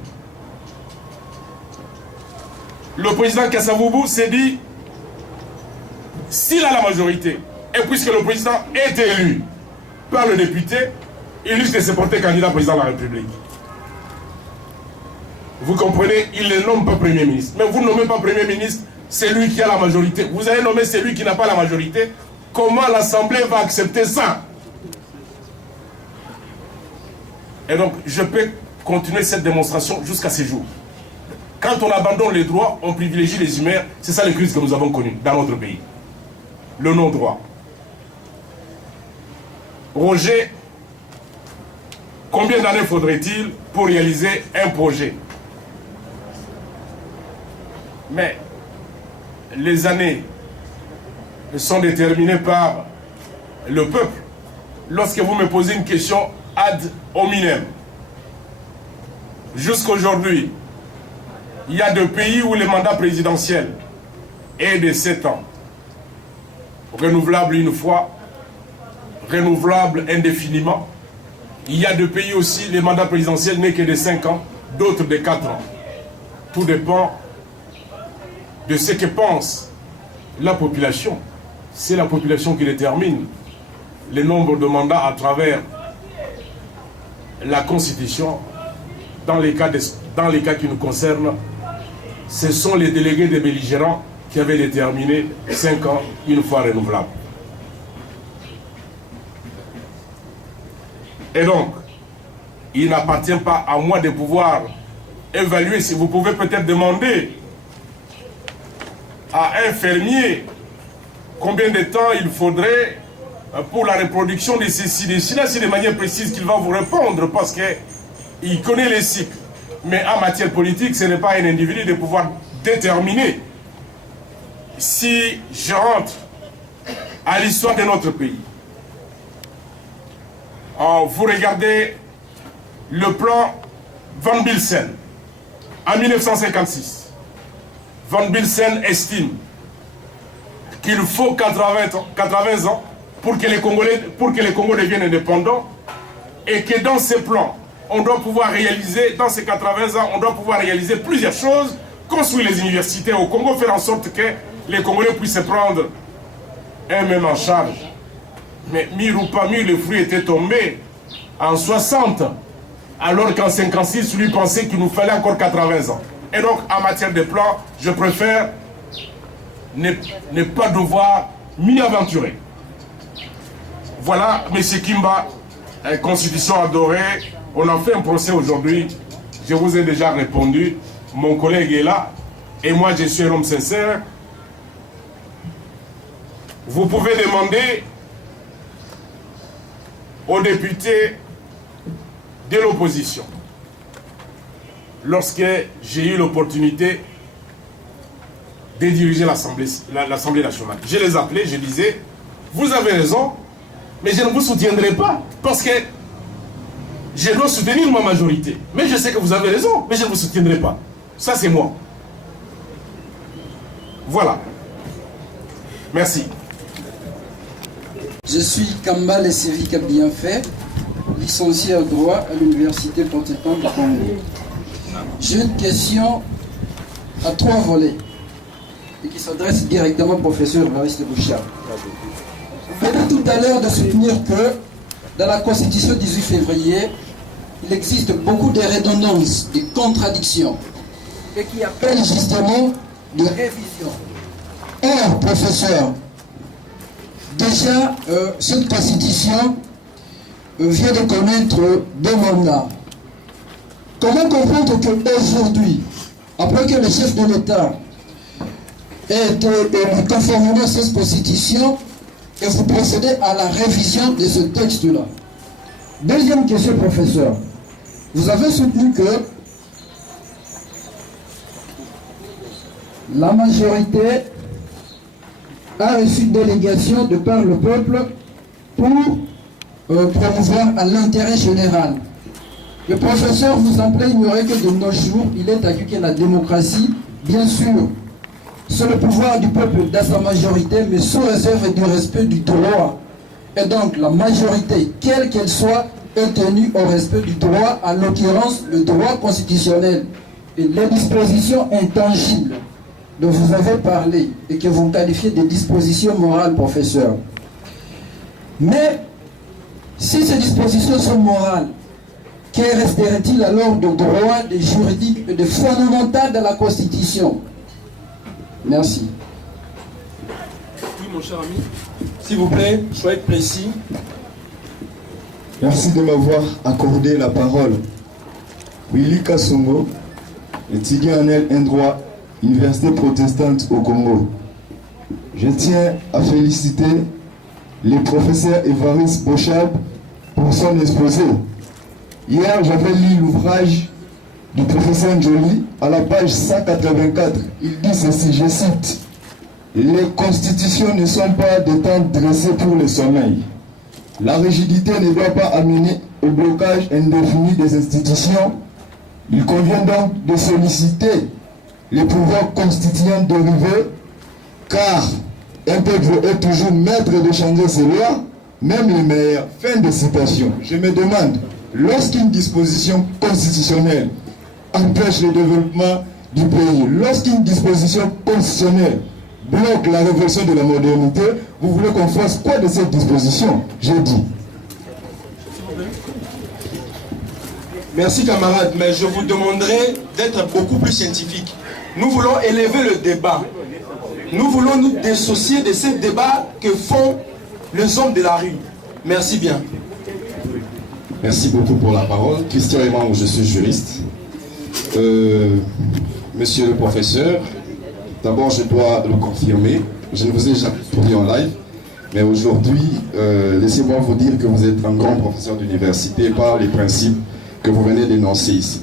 Le président Kasavubu s'est dit, s'il a la majorité, et puisque le président est élu par le député, il risque de se porter candidat président de la République. Vous comprenez, il ne nomme pas Premier ministre. Mais vous ne nommez pas Premier ministre, c'est lui qui a la majorité. Vous allez nommer celui qui n'a pas la majorité. Comment l'Assemblée va accepter ça? Et donc, je peux continuer cette démonstration jusqu'à ce jour. Quand on abandonne les droits, on privilégie les humains. C'est ça les crises que nous avons connues dans notre pays. Le non-droit. Roger, combien d'années faudrait-il pour réaliser un projet? Mais les années sont déterminées par le peuple. Lorsque vous me posez une question ad hominem, jusqu'aujourd'hui, il y a des pays où le mandat présidentiel est de 7 ans. Renouvelable une fois, renouvelable indéfiniment. Il y a des pays aussi, le mandat présidentiel n'est que de 5 ans, d'autres de 4 ans. Tout dépend de ce que pense la population. C'est la population qui détermine le nombre de mandats à travers la Constitution. Dans les cas qui nous concernent, ce sont les délégués des belligérants qui avaient déterminé 5 ans, une fois renouvelable. Et donc, il n'appartient pas à moi de pouvoir évaluer. Si vous pouvez peut-être demander à un fermier combien de temps il faudrait pour la reproduction de ces cils-là, c'est de manière précise qu'il va vous répondre, parce qu'il connaît les cycles. Mais en matière politique, ce n'est pas un individu de pouvoir déterminer. Si je rentre à l'histoire de notre pays, vous regardez le plan Van Bilsen en 1956. Van Bilsen estime qu'il faut 80 ans pour que les Congolais deviennent indépendants, et que dans ces plans, on doit pouvoir réaliser, dans ces 80 ans, on doit pouvoir réaliser plusieurs choses, construire les universités au Congo, faire en sorte que les Congolais puissent se prendre eux-mêmes en charge. Mais mire ou pas mire, le fruit était tombé en 60, alors qu'en 56, lui pensait qu'il nous fallait encore 80 ans. Et donc, en matière de plan, je préfère ne pas devoir m'y aventurer. Voilà, M. Kimba, Constitution adorée, on a fait un procès aujourd'hui, je vous ai déjà répondu, mon collègue est là, et moi je suis un homme sincère. Vous pouvez demander aux députés de l'opposition, lorsque j'ai eu l'opportunité de diriger l'Assemblée nationale. Je les appelais, je disais, vous avez raison, mais je ne vous soutiendrai pas, parce que je dois soutenir ma majorité. Mais je sais que vous avez raison, mais je ne vous soutiendrai pas. Ça, c'est moi. Voilà. Merci. Je suis Kambale Sévi Bienfait, licencié en droit à l'Université Protestante du Congo. J'ai une question à 3 volets et qui s'adresse directement au professeur Evariste Bouchard. Vous venez tout à l'heure de soutenir que dans la Constitution 18 février, il existe beaucoup de redondances, de contradictions, et qui appellent justement de révision. Or, professeur, déjà, cette Constitution vient de connaître 2 mandats. Comment comprendre qu'aujourd'hui, après que le chef de l'État ait été élu conformément à cette Constitution, et vous procédez à la révision de ce texte-là? Deuxième question, professeur. Vous avez soutenu que la majorité a reçu une délégation de par le peuple pour promouvoir à l'intérêt général. Le professeur vous semblait ignorer que de nos jours, il est acquis que la démocratie, bien sûr, c'est le pouvoir du peuple dans sa majorité, mais sous réserve du respect du droit. Et donc, la majorité, quelle qu'elle soit, est tenue au respect du droit, en l'occurrence, le droit constitutionnel. Et les dispositions intangibles dont vous avez parlé et que vous qualifiez de dispositions morales, professeur. Mais, si ces dispositions sont morales, que resterait-il alors de droit, de juridique et de fondamental de la Constitution? Merci. Oui, mon cher ami. S'il vous plaît, soyez précis. Merci de m'avoir accordé la parole. Willy Kassongo, étudiant en L1 droit, Université protestante au Congo. Je tiens à féliciter le professeur Évariste Bochab pour son exposé. Hier, j'avais lu l'ouvrage du professeur Njoli à la page 184. Il dit ceci, je cite: « Les constitutions ne sont pas des temps dressés pour le sommeil. La rigidité ne doit pas amener au blocage indéfini des institutions. Il convient donc de solliciter les pouvoirs constituants dérivés, car un peuple est toujours maître de changer ses lois, même les meilleures. » Fin de citation. Je me demande, lorsqu'une disposition constitutionnelle empêche le développement du pays, lorsqu'une disposition constitutionnelle bloque la révolution de la modernité, vous voulez qu'on fasse quoi de cette disposition? J'ai dit. Merci camarade, mais je vous demanderai d'être beaucoup plus scientifique. Nous voulons élever le débat. Nous voulons nous dissocier de ces débats que font les hommes de la rue. Merci bien. Merci beaucoup pour la parole. Christian Emang, je suis juriste. Monsieur le professeur, d'abord je dois le confirmer. Je ne vous ai jamais trouvé en live, mais aujourd'hui, laissez-moi vous dire que vous êtes un grand professeur d'université par les principes que vous venez d'énoncer ici.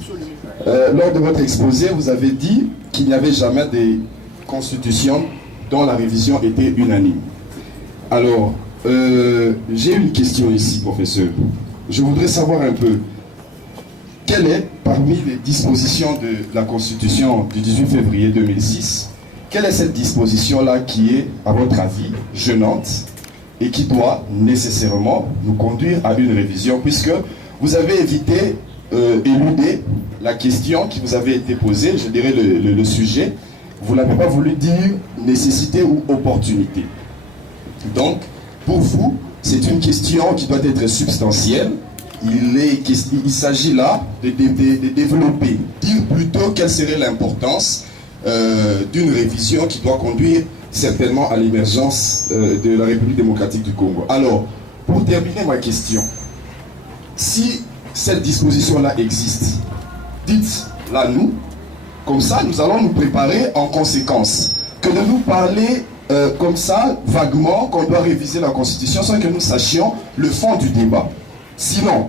Lors de votre exposé, vous avez dit qu'il n'y avait jamais de constitution dont la révision était unanime. Alors, j'ai une question ici, professeur. Je voudrais savoir un peu, quelle est, parmi les dispositions de la Constitution du 18 février 2006, quelle est cette disposition-là qui est, à votre avis, gênante et qui doit nécessairement nous conduire à une révision, puisque vous avez évité, éludé la question qui vous avait été posée, je dirais le sujet, vous n'avez pas voulu dire nécessité ou opportunité. Donc, pour vous, c'est une question qui doit être substantielle. Il s'agit là de développer, dire plutôt quelle serait l'importance d'une révision qui doit conduire certainement à l'émergence de la République démocratique du Congo. Alors, pour terminer ma question, si cette disposition-là existe, dites-la nous, comme ça nous allons nous préparer en conséquence. Que de nous parler comme ça, vaguement, qu'on doit réviser la Constitution sans que nous sachions le fond du débat. Sinon,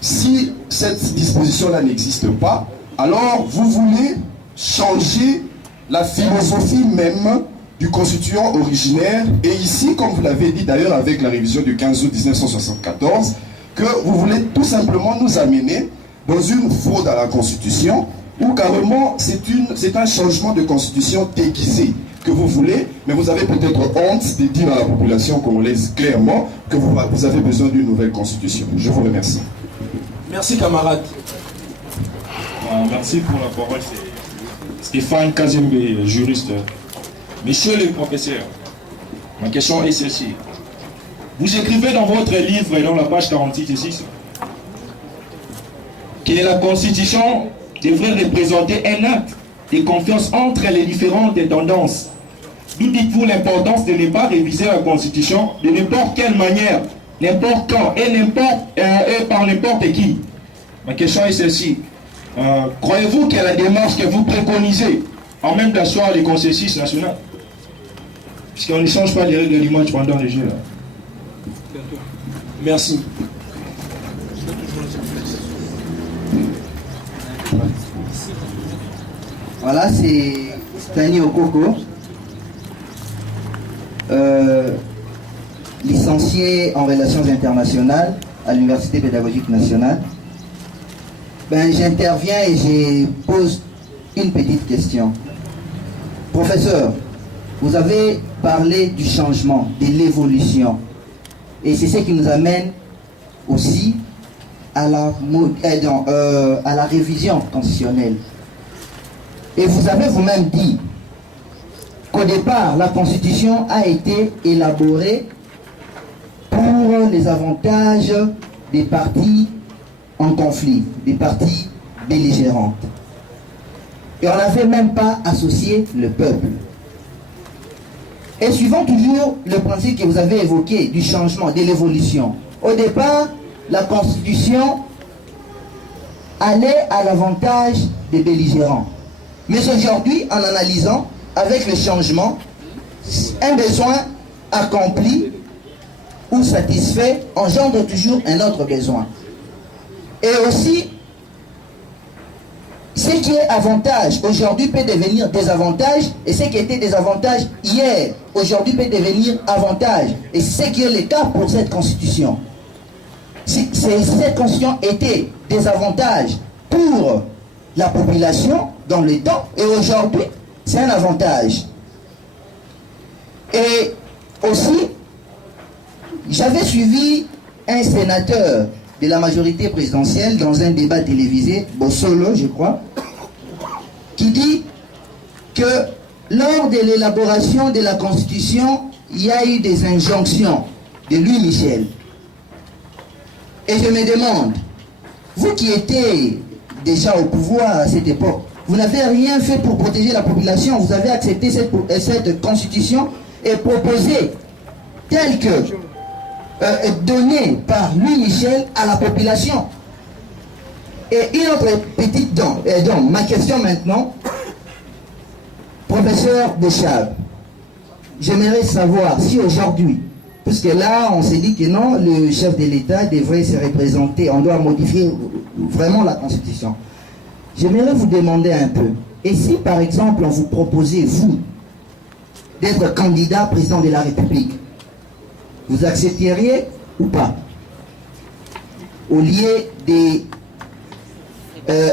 si cette disposition-là n'existe pas, alors vous voulez changer la philosophie même du constituant originaire. Et ici, comme vous l'avez dit d'ailleurs avec la révision du 15 août 1974, que vous voulez tout simplement nous amener dans une fraude à la Constitution, ou carrément c'est un changement de Constitution déguisé que vous voulez, mais vous avez peut-être honte de dire à la population congolaise clairement que vous avez besoin d'une nouvelle Constitution. Je vous remercie. Merci camarade. Merci pour la parole. Stéphane Kazembe, juriste. Monsieur le professeur, ma question est celle-ci. Vous écrivez dans votre livre, dans la page 46 et 6, que la Constitution devrait représenter un acte de confiance entre les différentes tendances. D'où dites-vous l'importance de ne pas réviser la Constitution de n'importe quelle manière, n'importe quand et par n'importe qui? Ma question est celle-ci. Croyez-vous que la démarche que vous préconisez en même d'asseoir les consensus national, puisqu'on ne change pas les règles du match pendant les Jeux là. Merci. Voilà, c'est Stani Okoko, licencié en relations internationales à l'Université pédagogique nationale. J'interviens et je pose une petite question. Professeur, vous avez parlé du changement, de l'évolution. Et c'est ce qui nous amène aussi à la révision constitutionnelle. Et vous avez vous-même dit qu'au départ, la Constitution a été élaborée pour les avantages des partis en conflit, des partis belligérantes. Et on n'avait même pas associé le peuple. Et suivant toujours le principe que vous avez évoqué du changement, de l'évolution, au départ, la Constitution allait à l'avantage des belligérants. Mais aujourd'hui, en analysant, avec le changement, un besoin accompli ou satisfait engendre toujours un autre besoin. Et aussi, ce qui est avantage aujourd'hui peut devenir désavantage, et ce qui était désavantage hier, aujourd'hui peut devenir avantage. Et c'est ce qui est le cas pour cette constitution. Cette constitution était désavantage pour la population dans le temps, et aujourd'hui, c'est un avantage. Et aussi, j'avais suivi un sénateur de la majorité présidentielle dans un débat télévisé, Bossolo, je crois, qui dit que lors de l'élaboration de la Constitution, il y a eu des injonctions de Louis Michel. Et je me demande, vous qui étiez déjà au pouvoir à cette époque, vous n'avez rien fait pour protéger la population, vous avez accepté cette Constitution et proposé telle que donnée par Louis Michel à la population. Et une autre petite donc ma question maintenant, professeur Deschamps, j'aimerais savoir si aujourd'hui, puisque là on s'est dit que non, le chef de l'État devrait se représenter, on doit modifier vraiment la Constitution. J'aimerais vous demander un peu, et si par exemple on vous proposait, vous, d'être candidat président de la République, vous accepteriez ou pas? Au lieu de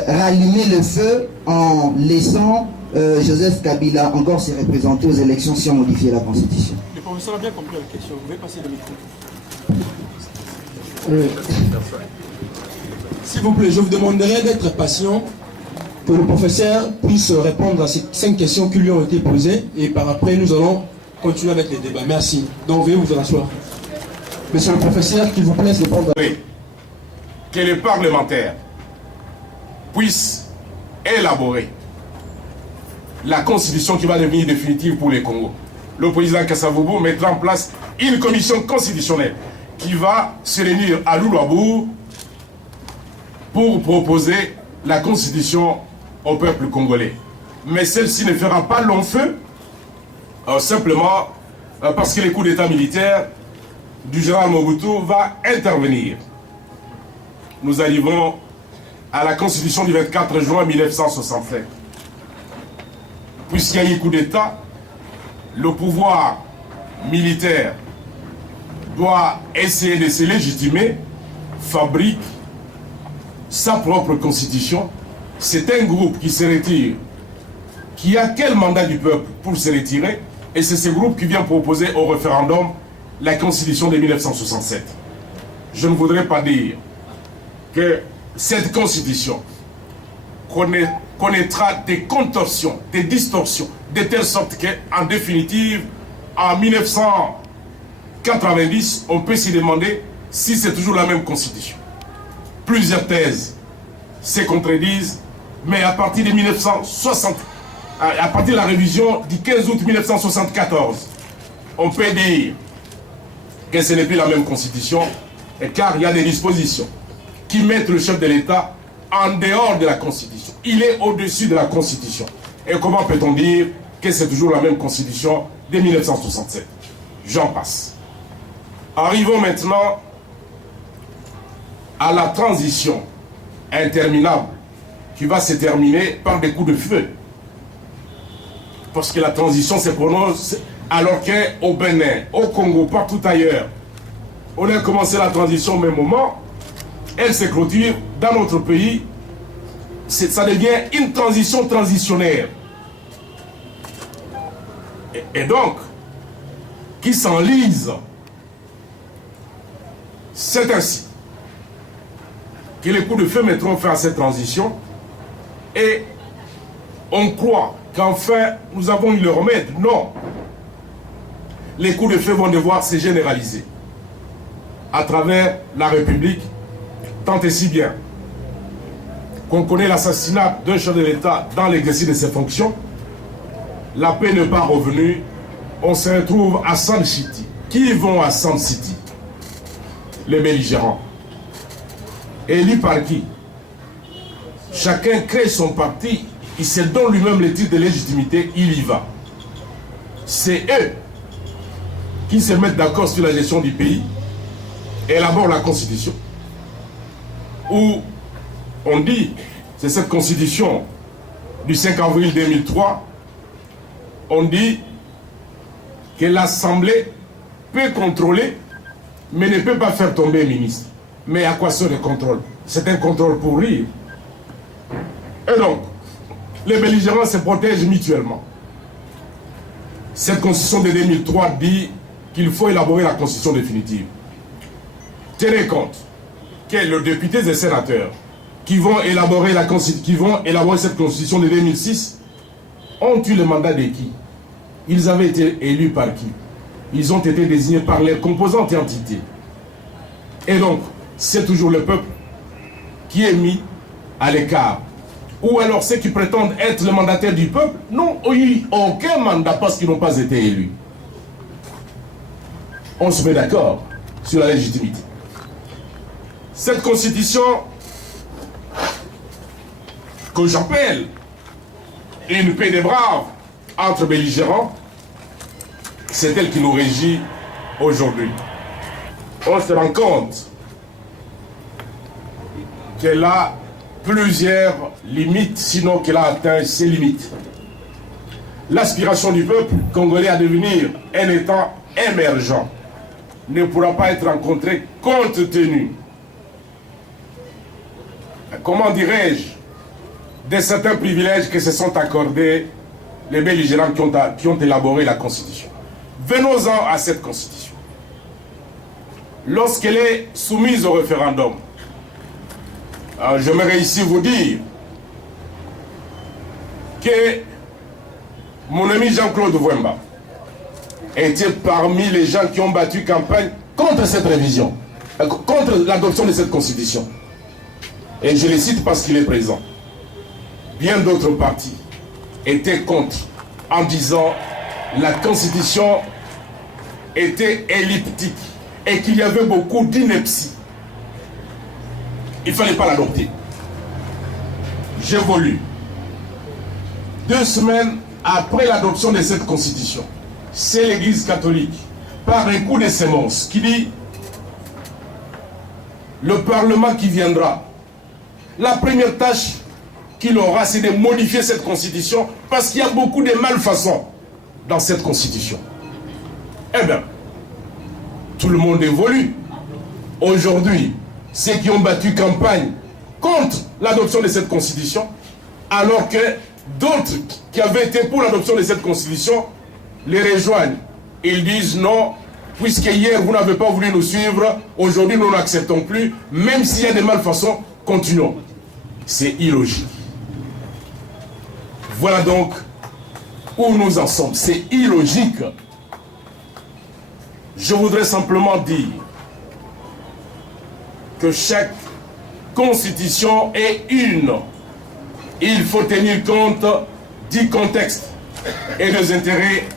rallumer le feu en laissant Joseph Kabila encore se représenter aux élections si on modifiait la Constitution. Le professeur a bien compris la question. Vous pouvez passer le micro. S'il vous plaît, je vous demanderai d'être patient, que le professeur puisse répondre à ces 5 questions qui lui ont été posées, et par après nous allons continuer avec les débats. Merci. Donc veuillez vous rasseoir. Monsieur le professeur, qu'il vous plaît de prendre... Oui. Que les parlementaires puissent élaborer la constitution qui va devenir définitive pour les Congos. Le président Kasavubu mettra en place une commission constitutionnelle qui va se réunir à Loulouabourg pour proposer la constitution au peuple congolais. Mais celle-ci ne fera pas long feu, simplement parce que les coups d'État militaires du général Mobutu va intervenir. Nous arrivons à la constitution du 24 juin 1967. Puisqu'il y a eu coup d'État, le pouvoir militaire doit essayer de se légitimer, fabrique sa propre constitution. C'est un groupe qui se retire, qui a quel mandat du peuple pour se retirer, et c'est ce groupe qui vient proposer au référendum la constitution de 1967. Je ne voudrais pas dire que cette constitution connaîtra des contorsions, des distorsions, de telle sorte qu'en définitive, en 1999, 90, on peut s'y demander si c'est toujours la même constitution. Plusieurs thèses se contredisent, mais à partir de 1960, à partir de la révision du 15 août 1974, on peut dire que ce n'est plus la même constitution, car il y a des dispositions qui mettent le chef de l'État en dehors de la constitution. Il est au-dessus de la constitution. Et comment peut-on dire que c'est toujours la même constitution de 1967? J'en passe. Arrivons maintenant à la transition interminable qui va se terminer par des coups de feu. Parce que la transition se prononce alors qu'au Bénin, au Congo, partout ailleurs, on a commencé la transition au même moment, elle se clôture dans notre pays, ça devient une transition transitionnaire. Et donc, qui s'enlise, c'est ainsi que les coups de feu mettront fin à cette transition et on croit qu'enfin nous avons eu le remède. Non. Les coups de feu vont devoir se généraliser à travers la République, tant et si bien qu'on connaît l'assassinat d'un chef de l'État dans l'exercice de ses fonctions. La paix n'est pas revenue, on se retrouve à Sun City. Qui vont à Sun City? Les belligérants. Élus par qui? Chacun crée son parti, il se donne lui-même le titre de légitimité, il y va. C'est eux qui se mettent d'accord sur la gestion du pays, élaborent la constitution, où on dit, c'est cette constitution du 5 avril 2003, on dit que l'Assemblée peut contrôler, mais ne peut pas faire tomber un ministre. Mais à quoi sert le contrôle? C'est un contrôle pour rire. Et donc, les belligérants se protègent mutuellement. Cette constitution de 2003 dit qu'il faut élaborer la constitution définitive. Tenez compte que les députés et sénateurs qui vont élaborer cette constitution de 2006 ont eu le mandat de qui? Ils avaient été élus par qui? Ils ont été désignés par les composantes et entités. Et donc, c'est toujours le peuple qui est mis à l'écart. Ou alors ceux qui prétendent être le mandataire du peuple n'ont eu aucun mandat parce qu'ils n'ont pas été élus. On se met d'accord sur la légitimité. Cette constitution que j'appelle une paix des braves entre belligérants, c'est elle qui nous régit aujourd'hui. On se rend compte qu'elle a plusieurs limites, sinon qu'elle a atteint ses limites. L'aspiration du peuple congolais à devenir un État émergent ne pourra pas être rencontrée compte tenu, comment dirais-je, de certains privilèges que se sont accordés les belligérants qui ont élaboré la Constitution. Venons-en à cette Constitution. Lorsqu'elle est soumise au référendum, j'aimerais ici vous dire que mon ami Jean-Claude Wemba était parmi les gens qui ont battu campagne contre cette révision, contre l'adoption de cette Constitution. Et je les cite parce qu'il est présent. Bien d'autres partis étaient contre, en disant la Constitution était elliptique et qu'il y avait beaucoup d'inepties. Il ne fallait pas l'adopter. J'évolue. 2 semaines après l'adoption de cette Constitution, c'est l'Église catholique, par un coup de sémence, qui dit le Parlement qui viendra, la première tâche qu'il aura, c'est de modifier cette Constitution, parce qu'il y a beaucoup de malfaçons dans cette Constitution. Eh bien, tout le monde évolue. Aujourd'hui, ceux qui ont battu campagne contre l'adoption de cette Constitution, alors que d'autres qui avaient été pour l'adoption de cette Constitution les rejoignent. Ils disent non, puisque hier vous n'avez pas voulu nous suivre, aujourd'hui nous n'acceptons plus, même s'il y a des malfaçons, continuons. C'est illogique. Voilà donc où nous en sommes. C'est illogique. Je voudrais simplement dire que chaque constitution est une. Il faut tenir compte du contexte et des intérêts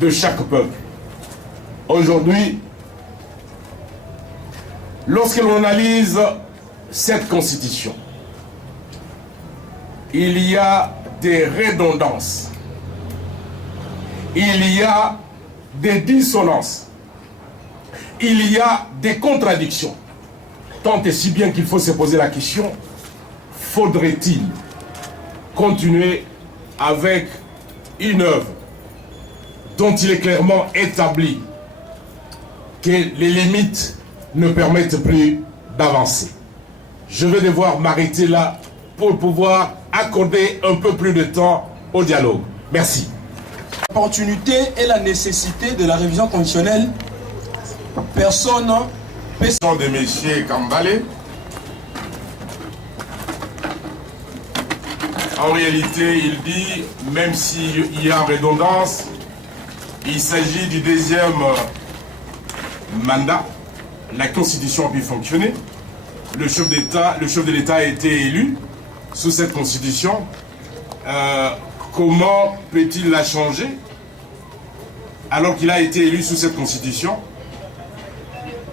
de chaque peuple. Aujourd'hui, lorsque l'on analyse cette constitution, il y a des redondances, il y a des dissonances, il y a des contradictions. Tant et si bien qu'il faut se poser la question, faudrait-il continuer avec une œuvre dont il est clairement établi que les limites ne permettent plus d'avancer. Je vais devoir m'arrêter là pour pouvoir accorder un peu plus de temps au dialogue. Merci. L'opportunité et la nécessité de la révision conditionnelle, personne peut... De M. Kambale. En réalité, il dit, même s'il y a redondance, il s'agit du deuxième mandat. La Constitution a pu fonctionner. Le chef de l'État a été élu sous cette Constitution. Comment peut-il la changer alors qu'il a été élu sous cette Constitution?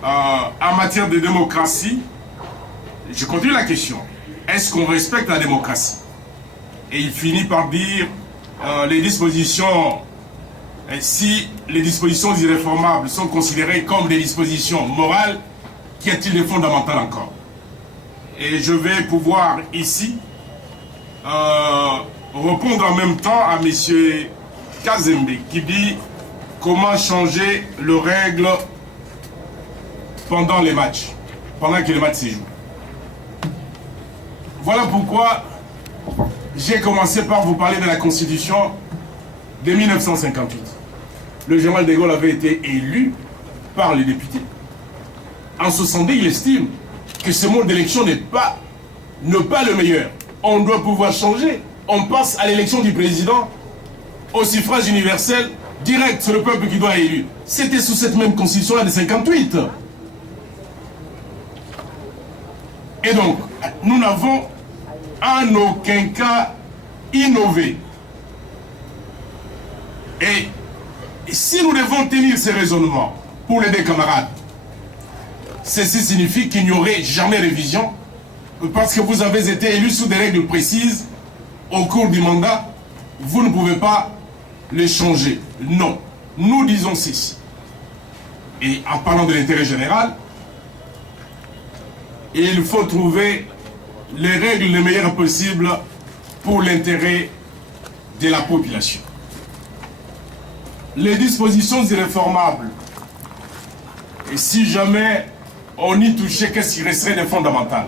En matière de démocratie, je continue la question. Est-ce qu'on respecte la démocratie? Et il finit par dire les dispositions, si les dispositions irréformables sont considérées comme des dispositions morales, qu'y a-t-il de fondamental encore? Et je vais pouvoir ici répondre en même temps à M. Kazembe qui dit comment changer les règles pendant les matchs, pendant que les matchs se jouent. Voilà pourquoi j'ai commencé par vous parler de la Constitution de 1958. Le général de Gaulle avait été élu par les députés. En 62, il estime que ce mode d'élection n'est pas le meilleur. On doit pouvoir changer. On passe à l'élection du président au suffrage universel direct, c'est le peuple qui doit être élu. C'était sous cette même constitution-là de 58. Et donc, nous n'avons en aucun cas innové. Et si nous devons tenir ces raisonnements pour les deux camarades, ceci signifie qu'il n'y aurait jamais révision parce que vous avez été élus sous des règles précises au cours du mandat, vous ne pouvez pas les changer. Non, nous disons ceci. Et en parlant de l'intérêt général, il faut trouver les règles les meilleures possibles pour l'intérêt de la population. Les dispositions irréformables, et si jamais on y touchait, qu'est-ce qui resterait de fondamental?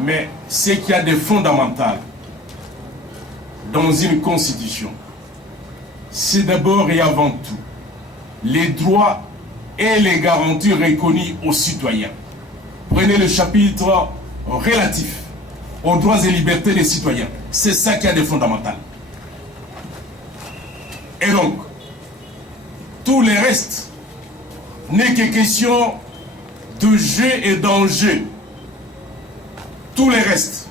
Mais ce qu'il y a de fondamental dans une constitution, c'est d'abord et avant tout les droits et les garanties reconnues aux citoyens. Prenez le chapitre relatif aux droits et libertés des citoyens. C'est ça qui a de fondamental. Et donc, tout le reste n'est que question de jeu et d'enjeu. Tout le reste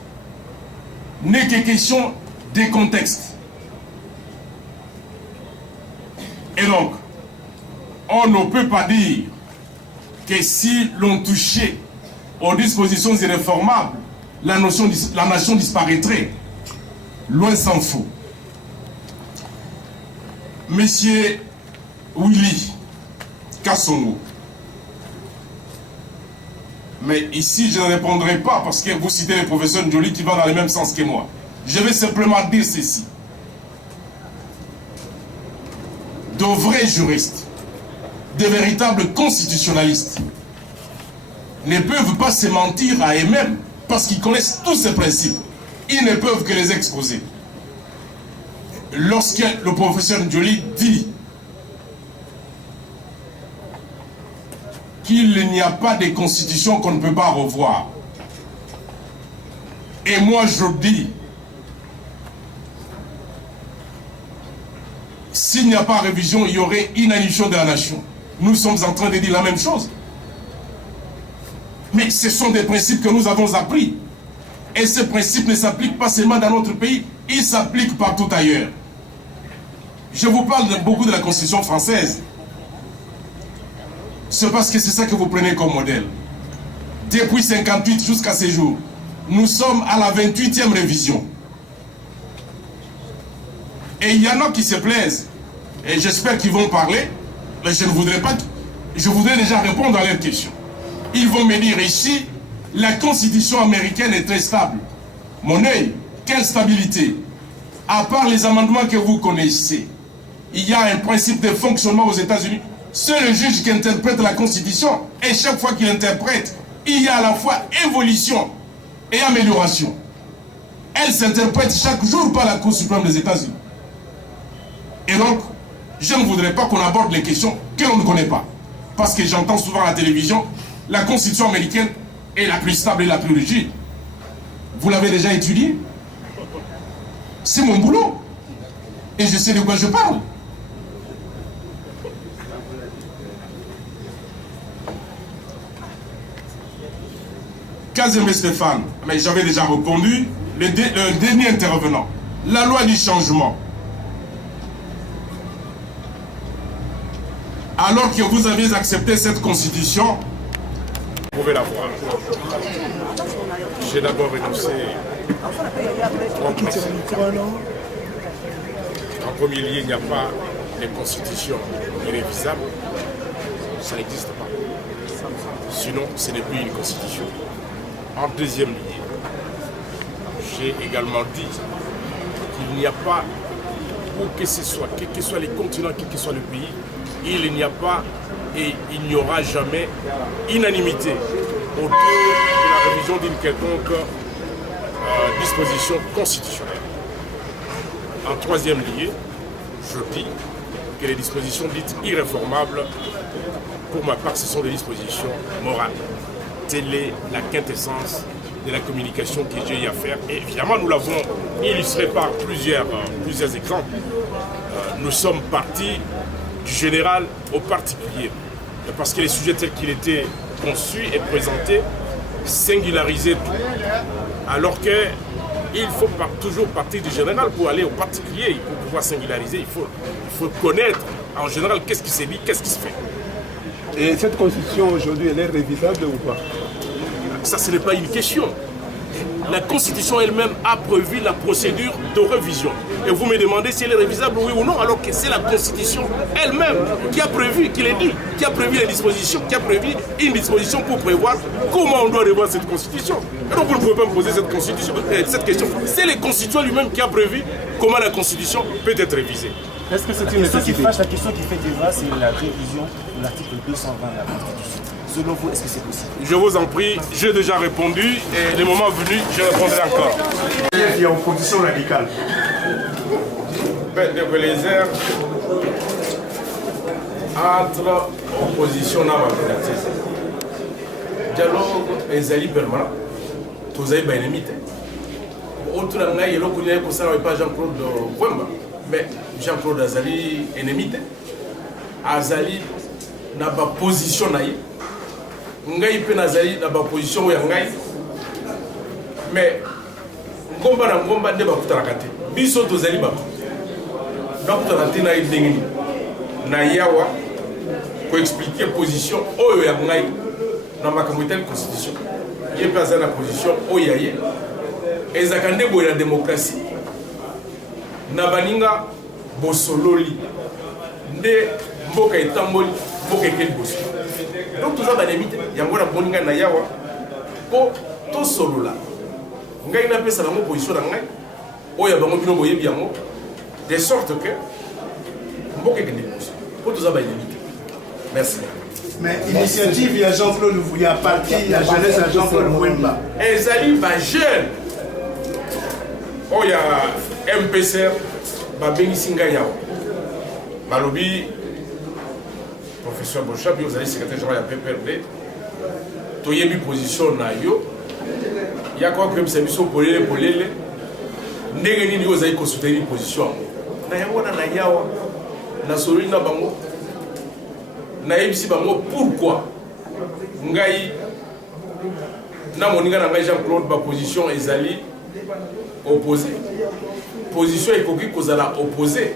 n'est que question des contextes. Et donc, on ne peut pas dire que si l'on touchait aux dispositions irréformables, la nation disparaîtrait. Loin s'en faut. Monsieur Willy Kassongo. Mais ici, je ne répondrai pas parce que vous citez le professeur Njoli qui va dans le même sens que moi. Je vais simplement dire ceci. De vrais juristes, de véritables constitutionnalistes, ne peuvent pas se mentir à eux-mêmes parce qu'ils connaissent tous ces principes. Ils ne peuvent que les exposer. Lorsque le professeur Njoli dit qu'il n'y a pas de constitution qu'on ne peut pas revoir, et moi je dis s'il n'y a pas révision, il y aurait inanition de la nation. Nous sommes en train de dire la même chose. Mais ce sont des principes que nous avons appris. Et ces principes ne s'appliquent pas seulement dans notre pays, ils s'appliquent partout ailleurs. Je vous parle beaucoup de la Constitution française. C'est parce que c'est ça que vous prenez comme modèle. Depuis 1958 jusqu'à ce jour, nous sommes à la 28e révision. Et il y en a qui se plaisent. Et j'espère qu'ils vont parler. Mais je ne voudrais pas... Je voudrais déjà répondre à leurs questions. Ils vont me dire ici, la Constitution américaine est très stable. Mon œil, quelle stabilité? À part les amendements que vous connaissez, il y a un principe de fonctionnement aux États-Unis. C'est le juge qui interprète la Constitution. Et chaque fois qu'il interprète, il y a à la fois évolution et amélioration. Elle s'interprète chaque jour par la Cour suprême des États-Unis. Et donc, je ne voudrais pas qu'on aborde les questions que l'on ne connaît pas. Parce que j'entends souvent à la télévision, la Constitution américaine est la plus stable et la plus rigide. Vous l'avez déjà étudiée? C'est mon boulot. Et je sais de quoi je parle. Kazembe Stéphane, mais j'avais déjà répondu, le dernier intervenant. La loi du changement. Alors que vous aviez accepté cette constitution, vous pouvez la voir. J'ai d'abord énoncé 3 principes. En premier lieu, il n'y a pas de constitution irrévisable. Ça n'existe pas. Sinon, ce n'est plus une constitution. En deuxième lieu, j'ai également dit qu'il n'y a pas, où que ce soit, quels que soient les continents, quel que soit le pays, il n'y a pas et il n'y aura jamais unanimité autour de la révision d'une quelconque disposition constitutionnelle. En troisième lieu, je dis que les dispositions dites irréformables, pour ma part, ce sont des dispositions morales. Telle est la quintessence de la communication que j'ai eu à faire. Et évidemment, nous l'avons illustré par plusieurs exemples. Nous sommes partis du général au particulier. Parce que les sujets tels qu'il était conçu et présenté singularisaient tout. Alors qu'il faut toujours partir du général pour aller au particulier. Pour pouvoir singulariser, il faut connaître en général qu'est-ce qui s'est dit, qu'est-ce qui se fait. Et cette constitution aujourd'hui, elle est révisable ou pas? Ça, ce n'est pas une question. La Constitution elle-même a prévu la procédure de révision. Et vous me demandez si elle est révisable, oui ou non, alors que c'est la Constitution elle-même qui a prévu, qui l'a dit, qui a prévu les dispositions, qui a prévu une disposition pour prévoir comment on doit revoir cette Constitution. Et donc vous ne pouvez pas me poser cette question. C'est le Constituant lui-même qui a prévu comment la Constitution peut être révisée. Est-ce que c'est une nécessité? La question qui fait débat, c'est la révision de l'article 220 de la Constitution. Selon vous, est-ce que c'est possible? Je vous en prie, j'ai déjà répondu et le moment venu, je répondrai encore. Il y a une opposition radicale. Les airs entre opposition et privatisation. Dialogue ezali permanent. Tous les ennemis. Autre ngai yelo kunya ko sala pas Jean-Claude Wemba, mais Jean-Claude Azali ennemi. Azali n'a pas position naïe. Ngai pe nazali na ba position ya ngai mais ngomba na ngomba nde ba kutaraka te biso tozali ba donc tozali na idengini na yawa ko expliquer position oyo ya ngai na makambo telle constitution ye pe azali na position oyo ya ye ezakande boye na démocratie na baninga bosololi nde mboka etamboli mboka ekeli boso. Donc tout ça dans les mythes, il y a un bon na yawa pour tout solo là. Ngai na pesa bango position ngai. Oya bango bino boye biango de sorte que mboka ekende boso. Pour tout ça dans les mythes. Merci. Mais initiative, il y a Jean-Claude Louvouya, parti, il y a jeunesse à Jean-Claude Wemba. Ezali ba jeune. Oya MPCR ba bengisinga yawa. Balobi professeur Bochab, vous avez secrétaire général de la PPRD, vous avez mis position na yo, il y a quoi que c'est mission pour les n'engagez vous avez consulté une position. Na yawa na yawa, nasoloyi na bango nayebisi bango pourquoi ngai na moninga na ngai Jean-Claude baposition ezali opposé position ekoki kozala opposé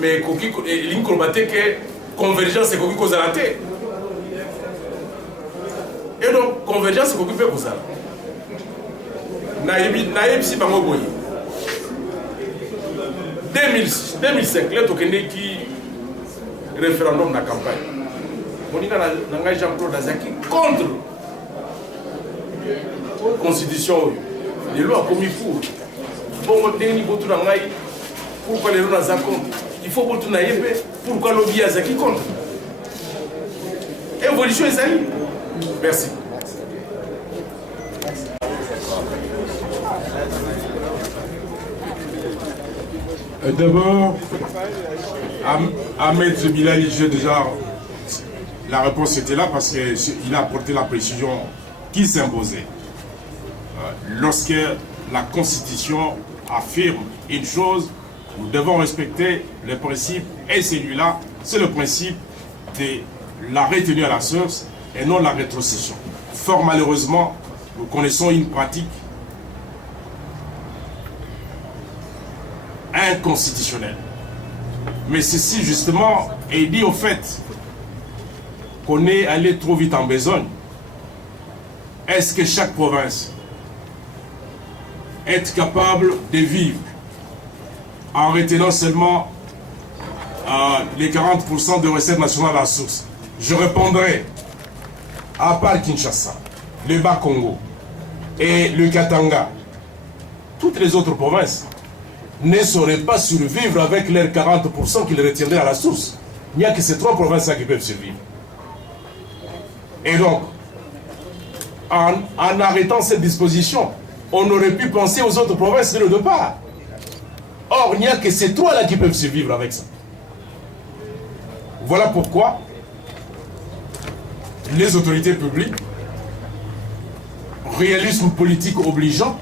mais ekoki elingi koloba te ke convergence ekoki kozala te et donc convergence ekoki mpe kozala nayebisi bango boye 2005 le tokendeki référendum na campagne moninga na ngai Jean-Claude azalaki contre constitution oyo lelo akomi pour bongo ndenge ni botuna ngai pourquoi lelo naza contre il faut botuna ye mpe pourquoi lobi azalaki contre évolution ezali. Merci. D'abord, à Maître Bilali, déjà, la réponse était là parce qu'il a apporté la précision qui s'imposait. Lorsque la Constitution affirme une chose, nous devons respecter le principe, et celui-là, c'est le principe de la retenue à la source et non la rétrocession. Fort malheureusement, nous connaissons une pratique inconstitutionnelle. Mais ceci, justement, est dit au fait qu'on est allé trop vite en besogne. Est-ce que chaque province est capable de vivre en retenant seulement les 40% de recettes nationales à la source? Je répondrai, à part Kinshasa, le Bas-Congo et le Katanga, toutes les autres provinces ne sauraient pas survivre avec leurs 40% qu'ils retiendraient à la source. Il n'y a que ces trois provinces-là qui peuvent survivre. Et donc, en arrêtant cette disposition, on aurait pu penser aux autres provinces dès le départ. Or, il n'y a que ces trois-là qui peuvent survivre avec ça. Voilà pourquoi les autorités publiques, réalisme politique obligeant,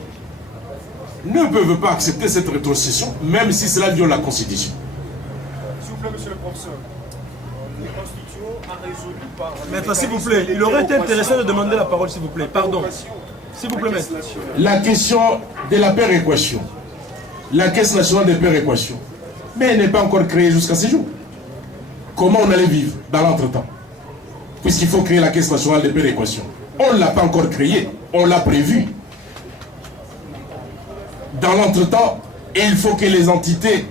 ne peuvent pas accepter cette rétrocession, même si cela viole la Constitution. S'il vous plaît, monsieur le professeur, la Constitution a résolu par... Maître, s'il vous plaît, il aurait été intéressant de demander la parole, s'il vous plaît. Pardon. S'il vous plaît, maître. La question de la péréquation, la Caisse nationale de péréquation, mais elle n'est pas encore créée jusqu'à ce jour. Comment on allait vivre dans l'entretemps? Puisqu'il faut créer la Caisse nationale de péréquation. On ne l'a pas encore créée, on l'a prévu. Dans l'entretemps, il faut que les entités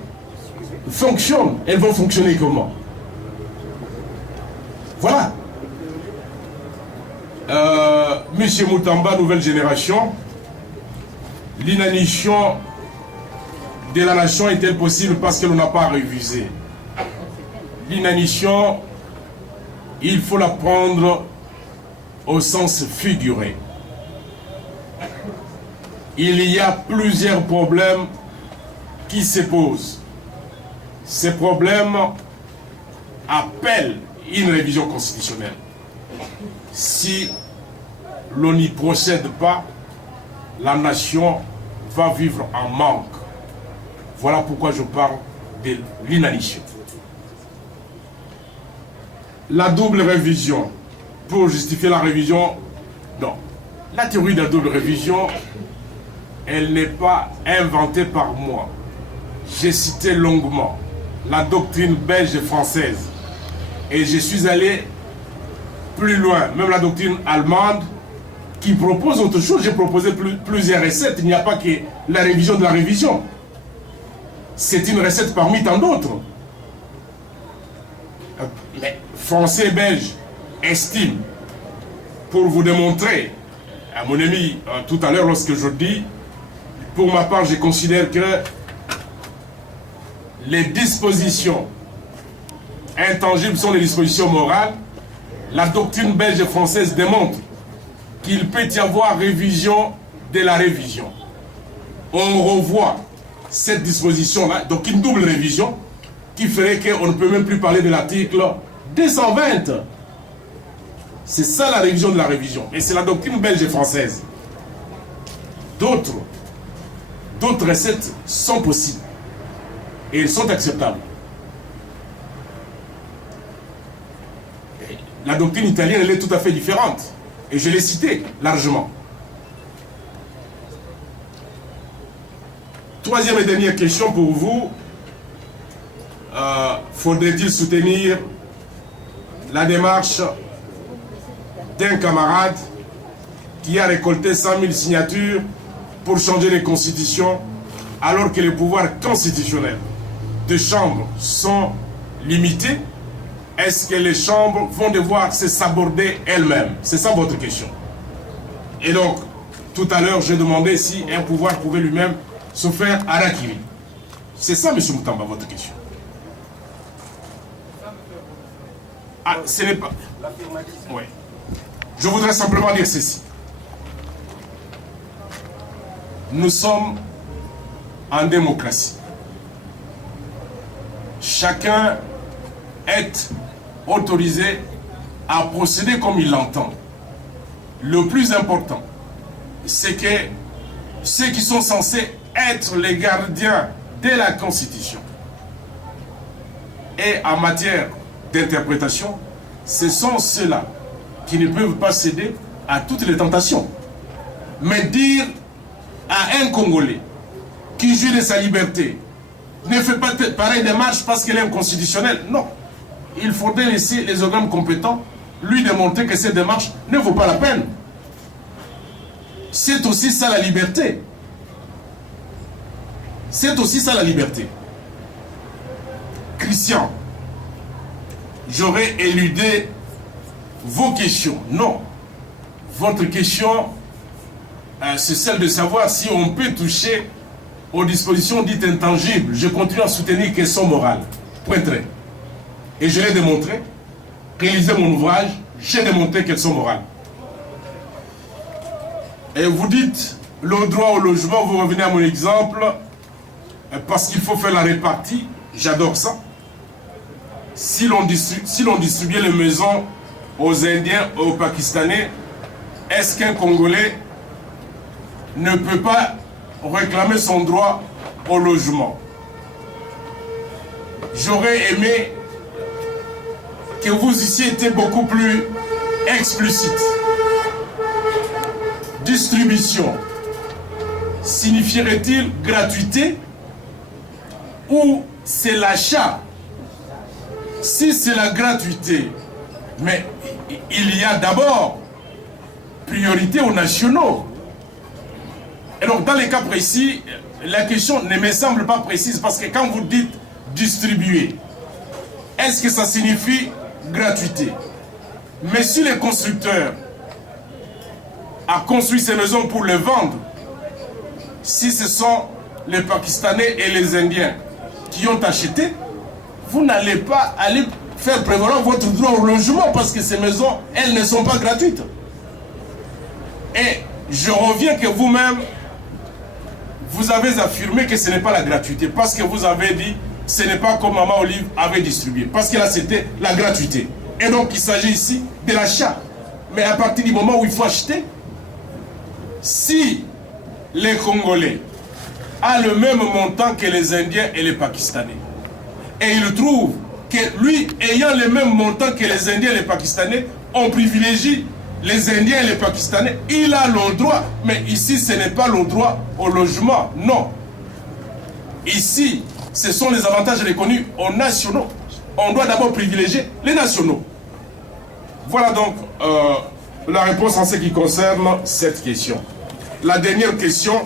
fonctionnent. Elles vont fonctionner comment? Voilà. Monsieur Moutamba, nouvelle génération, l'inanition de la nation est-elle possible parce qu'elle n'a pas révisé? L'inanition, il faut la prendre au sens figuré. Il y a plusieurs problèmes qui se posent. Ces problèmes appellent une révision constitutionnelle. Si l'on n'y procède pas, la nation va vivre en manque. Voilà pourquoi je parle de l'inanition. La double révision, pour justifier la révision, non. La théorie de la double révision, elle n'est pas inventée par moi. J'ai cité longuement la doctrine belge et française. Et je suis allé plus loin, même la doctrine allemande qui propose autre chose. J'ai proposé plusieurs recettes. Il n'y a pas que la révision de la révision. C'est une recette parmi tant d'autres. Mais Français et Belges estiment, pour vous démontrer, à mon ami tout à l'heure lorsque je dis, pour ma part je considère que les dispositions intangibles sont les dispositions morales. La doctrine belge et française démontre qu'il peut y avoir révision de la révision. On revoit cette disposition-là, donc une double révision, qui ferait qu'on ne peut même plus parler de l'article 220. C'est ça la révision de la révision. Et c'est la doctrine belge et française. D'autres recettes sont possibles. Et elles sont acceptables. La doctrine italienne, elle est tout à fait différente. Et je l'ai cité largement. Troisième et dernière question pour vous. Faudrait-il soutenir la démarche d'un camarade qui a récolté 100 000 signatures pour changer les constitutions alors que les pouvoirs constitutionnels des chambres sont limités? Est-ce que les chambres vont devoir se saborder elles-mêmes? C'est ça votre question. Et donc, tout à l'heure, j'ai demandé si un pouvoir pouvait lui-même se faire harakiri. C'est ça, M. Moutamba, votre question. Ah, ce n'est pas... Oui. Je voudrais simplement dire ceci. Nous sommes en démocratie. Chacun est autorisé à procéder comme il l'entend. Le plus important, c'est que ceux qui sont censés être les gardiens de la Constitution et en matière d'interprétation, ce sont ceux-là qui ne peuvent pas céder à toutes les tentations. Mais dire à un Congolais qui jouit de sa liberté, ne fait pas pareille démarche parce qu'elle est inconstitutionnelle, non. Il faudrait laisser les organes compétents lui démontrer que cette démarche ne vaut pas la peine. C'est aussi ça la liberté. C'est aussi ça la liberté. Christian, j'aurais éludé vos questions. Non. Votre question, c'est celle de savoir si on peut toucher aux dispositions dites intangibles. Je continue à soutenir qu'elles sont morales. Point très. Et je l'ai démontré. Réalisez mon ouvrage, j'ai démontré qu'elles sont morales. Et vous dites, le droit au logement, vous revenez à mon exemple, parce qu'il faut faire la répartie. J'adore ça. Si l'on distribuait les maisons aux Indiens, aux Pakistanais, est-ce qu'un Congolais ne peut pas réclamer son droit au logement? J'aurais aimé que vous eussiez été beaucoup plus explicite. Distribution signifierait-il gratuité ou c'est l'achat? Si c'est la gratuité, mais il y a d'abord priorité aux nationaux. Et donc dans les cas précis, la question ne me semble pas précise parce que quand vous dites distribuer, est-ce que ça signifie gratuité? Mais si les constructeurs a construit ces maisons pour les vendre, si ce sont les Pakistanais et les Indiens qui ont acheté, vous n'allez pas aller faire prévaloir votre droit au logement parce que ces maisons, elles ne sont pas gratuites. Et je reviens que vous-même, vous avez affirmé que ce n'est pas la gratuité parce que vous avez dit ce n'est pas comme Maman Olive avait distribué. Parce que là, c'était la gratuité. Et donc, il s'agit ici de l'achat. Mais à partir du moment où il faut acheter, si les Congolais ont le même montant que les Indiens et les Pakistanais, et il trouve que lui, ayant le même montant que les Indiens et les Pakistanais, on privilégie les Indiens et les Pakistanais, il a le droit. Mais ici, ce n'est pas le droit au logement, non. Ici, ce sont les avantages reconnus aux nationaux. On doit d'abord privilégier les nationaux. Voilà donc la réponse en ce qui concerne cette question. La dernière question,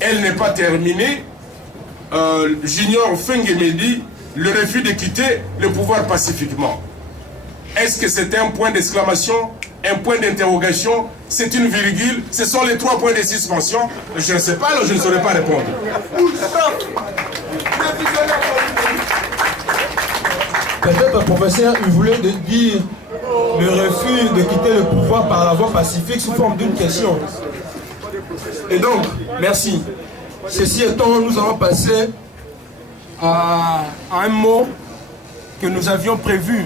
elle n'est pas terminée. Junior Fengemedi, le refus de quitter le pouvoir pacifiquement. Est-ce que c'est un point d'exclamation, un point d'interrogation, c'est une virgule, ce sont les 3 points de suspension? Je ne sais pas, alors je ne saurais pas répondre. Peut-être, professeur, il voulait dire le refus de quitter le pouvoir par la voie pacifique sous forme d'une question. Et donc, merci. Ceci étant, nous allons passer à un mot que nous avions prévu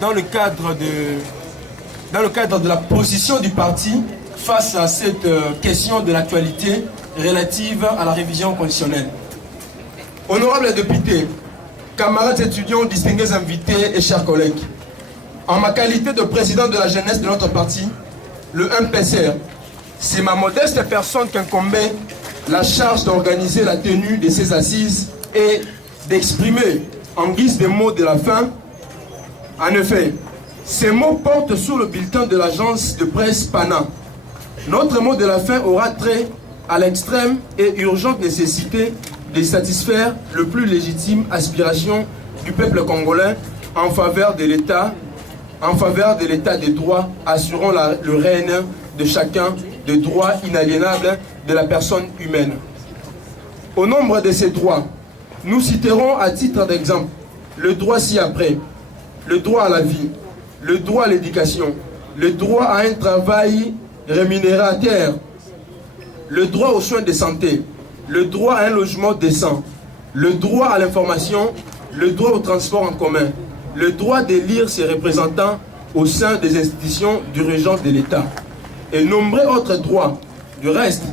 dans le cadre de la position du parti face à cette question de l'actualité relative à la révision constitutionnelle. Honorables députés, camarades étudiants, distingués invités et chers collègues, En ma qualité de président de la jeunesse de notre parti, le MPCR, c'est ma modeste personne qu'incombait la charge d'organiser la tenue de ces assises et d'exprimer en guise de mots de la fin. En effet, ces mots portent sur le bulletin de l'agence de presse PANA. Notre mot de la fin aura trait à l'extrême et urgente nécessité de satisfaire le plus légitime aspiration du peuple congolais en faveur de l'État des droits, assurant le règne de chacun, des droits inaliénables de la personne humaine. Au nombre de ces droits, nous citerons à titre d'exemple le droit ci-après, le droit à la vie, le droit à l'éducation, le droit à un travail rémunérateur, le droit aux soins de santé, le droit à un logement décent, le droit à l'information, le droit au transport en commun, le droit d'élire ses représentants au sein des institutions dirigeantes de l'État et nombreux autres droits. Du reste,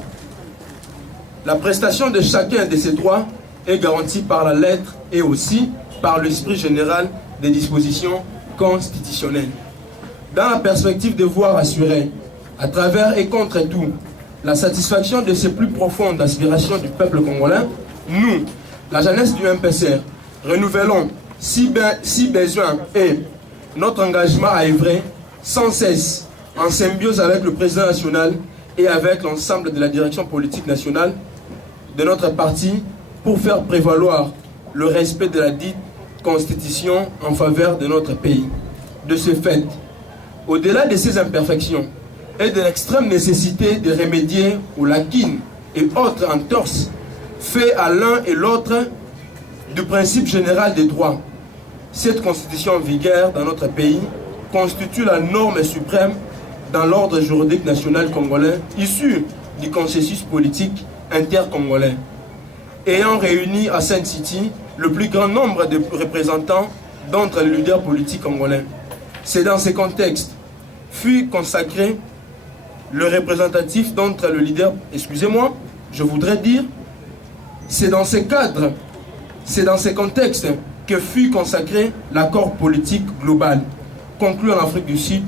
la prestation de chacun de ces droits est garantie par la lettre et aussi par l'esprit général des dispositions constitutionnelles. Dans la perspective de voir assurer, à travers et contre tout, la satisfaction de ses plus profondes aspirations du peuple congolais, nous, la jeunesse du MPCR, renouvelons si besoin et notre engagement à œuvrer sans cesse en symbiose avec le président national et avec l'ensemble de la direction politique nationale de notre parti pour faire prévaloir le respect de la dite constitution en faveur de notre pays. De ce fait, au-delà de ces imperfections et de l'extrême nécessité de remédier aux lacunes et autres entorses faits à l'un et l'autre du principe général des droits, cette constitution en vigueur dans notre pays constitue la norme suprême dans l'ordre juridique national congolais issu du consensus politique intercongolais, ayant réuni à Sainte City le plus grand nombre de représentants d'entre les leaders politiques congolais. C'est dans ces contextes fut consacré le représentatif d'entre les leaders, excusez-moi, je voudrais dire, c'est dans ces cadres, c'est dans ces contextes que fut consacré l'accord politique global, conclu en Afrique du Sud,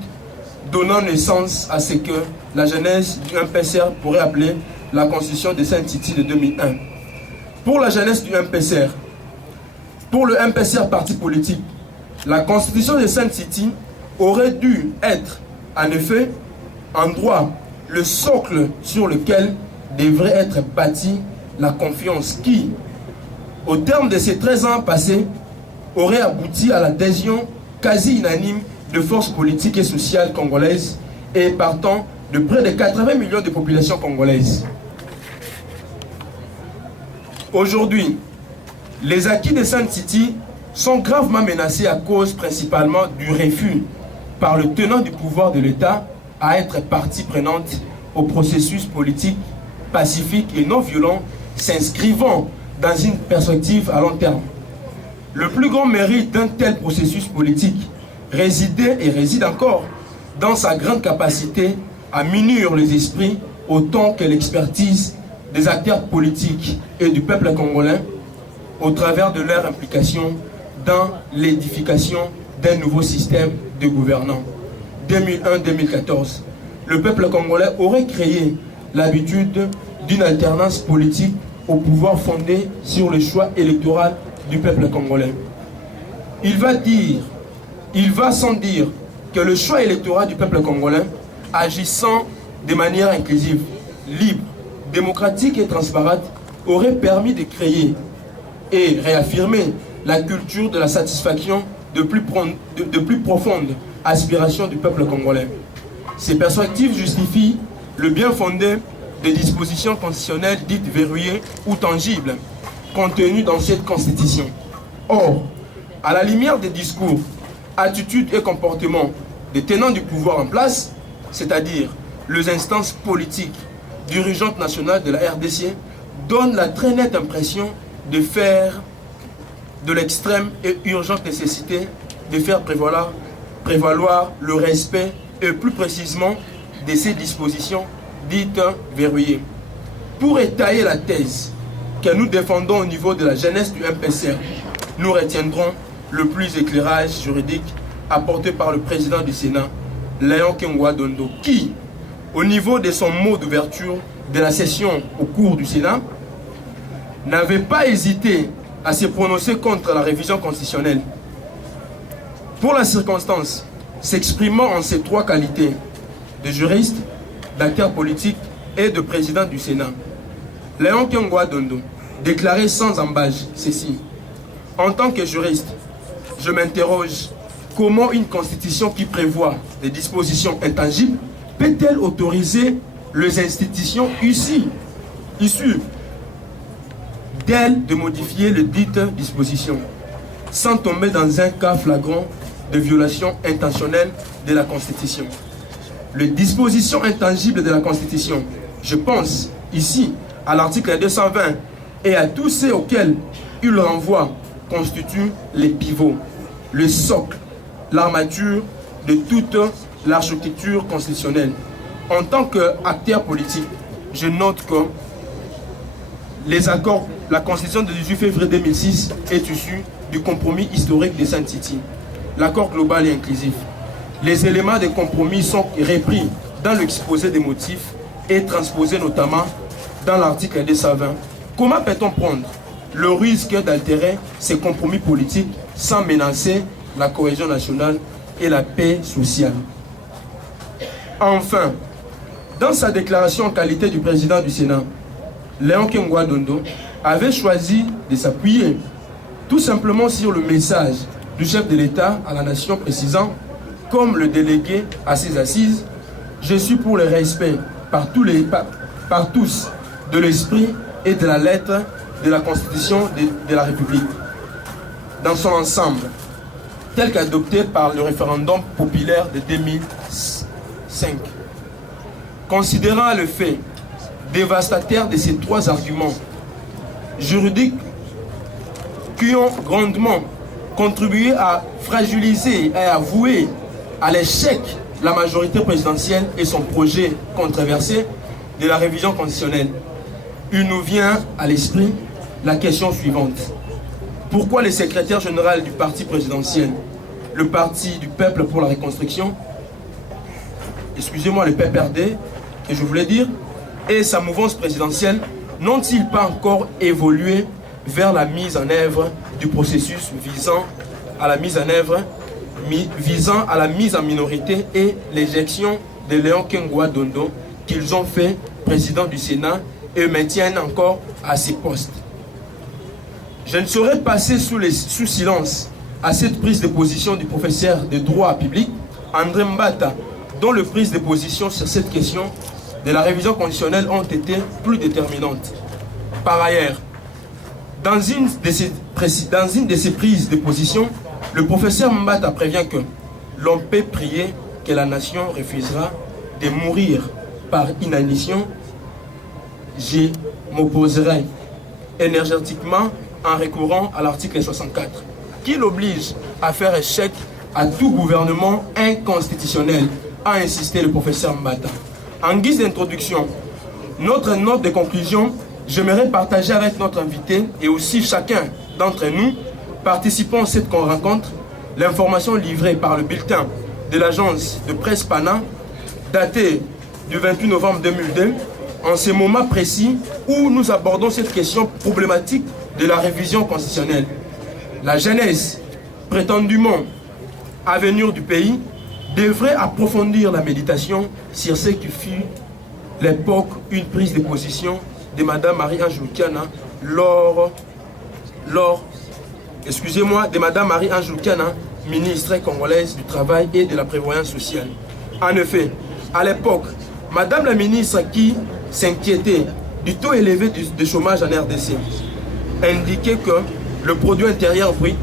donnant naissance à ce que la jeunesse du MPCR pourrait appeler la Constitution de Sainte-Titi de 2001. Pour la jeunesse du MPCR, pour le MPCR parti politique, la Constitution de Sainte-Titi aurait dû être, en effet, en droit, le socle sur lequel devrait être bâtie la confiance qui, au terme de ces 13 ans passés, aurait abouti à l'adhésion quasi unanime de forces politiques et sociales congolaises et partant de près de 80 millions de populations congolaises. Aujourd'hui, les acquis de Sainte-Titi sont gravement menacés à cause principalement du refus par le tenant du pouvoir de l'État à être partie prenante au processus politique pacifique et non violent s'inscrivant dans une perspective à long terme. Le plus grand mérite d'un tel processus politique résidait et réside encore dans sa grande capacité à munir les esprits autant que l'expertise des acteurs politiques et du peuple congolais au travers de leur implication dans l'édification d'un nouveau système de gouvernance. 2001-2014, le peuple congolais aurait créé l'habitude d'une alternance politique au pouvoir fondé sur le choix électoral du peuple congolais. Il va sans dire que le choix électoral du peuple congolais, agissant de manière inclusive, libre, démocratique et transparente, aurait permis de créer et réaffirmer la culture de la satisfaction de plus profondes aspirations du peuple congolais. Ces perspectives justifient le bien fondé des dispositions constitutionnelles dites verrouillées ou tangibles contenues dans cette constitution. Or, à la lumière des discours, attitudes et comportements des tenants du pouvoir en place, c'est-à-dire les instances politiques dirigeantes nationales de la RDC, donnent la très nette impression de faire de l'extrême et urgente nécessité de faire prévaloir le respect et plus précisément de ces dispositions dites verrouillées. Pour étayer la thèse que nous défendons au niveau de la jeunesse du MPCR, nous retiendrons le plus éclairage juridique apporté par le président du Sénat, Léon Kengwa Dondo, qui, au niveau de son mot d'ouverture de la session au cours du Sénat, n'avait pas hésité à se prononcer contre la révision constitutionnelle. Pour la circonstance, s'exprimant en ces trois qualités, de juriste, d'acteur politique et de président du Sénat, Léon Kengwa Dondo déclarait sans embâche ceci. En tant que juriste, je m'interroge comment une constitution qui prévoit des dispositions intangibles peut-elle autoriser les institutions issues d'elles de modifier les dites dispositions sans tomber dans un cas flagrant de violation intentionnelle de la Constitution. Les dispositions intangibles de la Constitution, je pense ici à l'article 220 et à tous ceux auxquels il renvoie, constituent les pivots, le socle, l'armature de toute l'architecture constitutionnelle. En tant qu'acteur politique, je note que les accords, la Constitution de 18 février 2006 est issue du compromis historique de Saint-Titi, l'accord global et inclusif. Les éléments de compromis sont repris dans l'exposé des motifs et transposés notamment dans l'article 220. Comment peut-on prendre le risque d'altérer ces compromis politiques sans menacer la cohésion nationale et la paix sociale? Enfin, dans sa déclaration en qualité du président du Sénat, Léon Kengwa Dondo avait choisi de s'appuyer tout simplement sur le message du chef de l'État à la nation, précisant, comme le délégué à ses assises, je suis pour le respect par tous de l'esprit et de la lettre de la Constitution de la République dans son ensemble, tel qu'adopté par le référendum populaire de 2005. Considérant le fait dévastateur de ces trois arguments juridiques qui ont grandement contribué à fragiliser et à vouer à l'échec la majorité présidentielle et son projet controversé de la révision constitutionnelle, il nous vient à l'esprit la question suivante. Pourquoi le secrétaire général du parti présidentiel, le Parti du Peuple pour la Reconstruction, excusez-moi, le PPRD, que je voulais dire, et sa mouvance présidentielle n'ont-ils pas encore évolué vers la mise en œuvre du processus visant à la mise en minorité et l'éjection de Léon Kengwa Dondo qu'ils ont fait président du Sénat et maintiennent encore à ses postes? Je ne saurais passer sous silence à cette prise de position du professeur de droit public, André Mbata, dont les prises de position sur cette question de la révision constitutionnelle ont été plus déterminantes. Par ailleurs, dans une de ces prises de position, le professeur Mbata prévient que l'on peut prier que la nation refusera de mourir par inanition. Je m'opposerai énergétiquement en recourant à l'article 64, qui l'oblige à faire échec à tout gouvernement inconstitutionnel, a insisté le professeur Mbata. En guise d'introduction, notre note de conclusion, j'aimerais partager avec notre invité et aussi chacun d'entre nous participant à cette rencontre l'information livrée par le bulletin de l'agence de presse PANA, daté du 28 novembre 2002, en ce moment précis où nous abordons cette question problématique de la révision constitutionnelle. La jeunesse, prétendument à venir du pays, devrait approfondir la méditation sur ce qui fut l'époque une prise de position de Mme Marie-Ange Lukiana de Mme Marie-Ange Lukiana, ministre congolaise du Travail et de la Prévoyance sociale. En effet, à l'époque, Madame la ministre qui s'inquiétait du taux élevé de chômage en RDC indiquait que le produit intérieur brut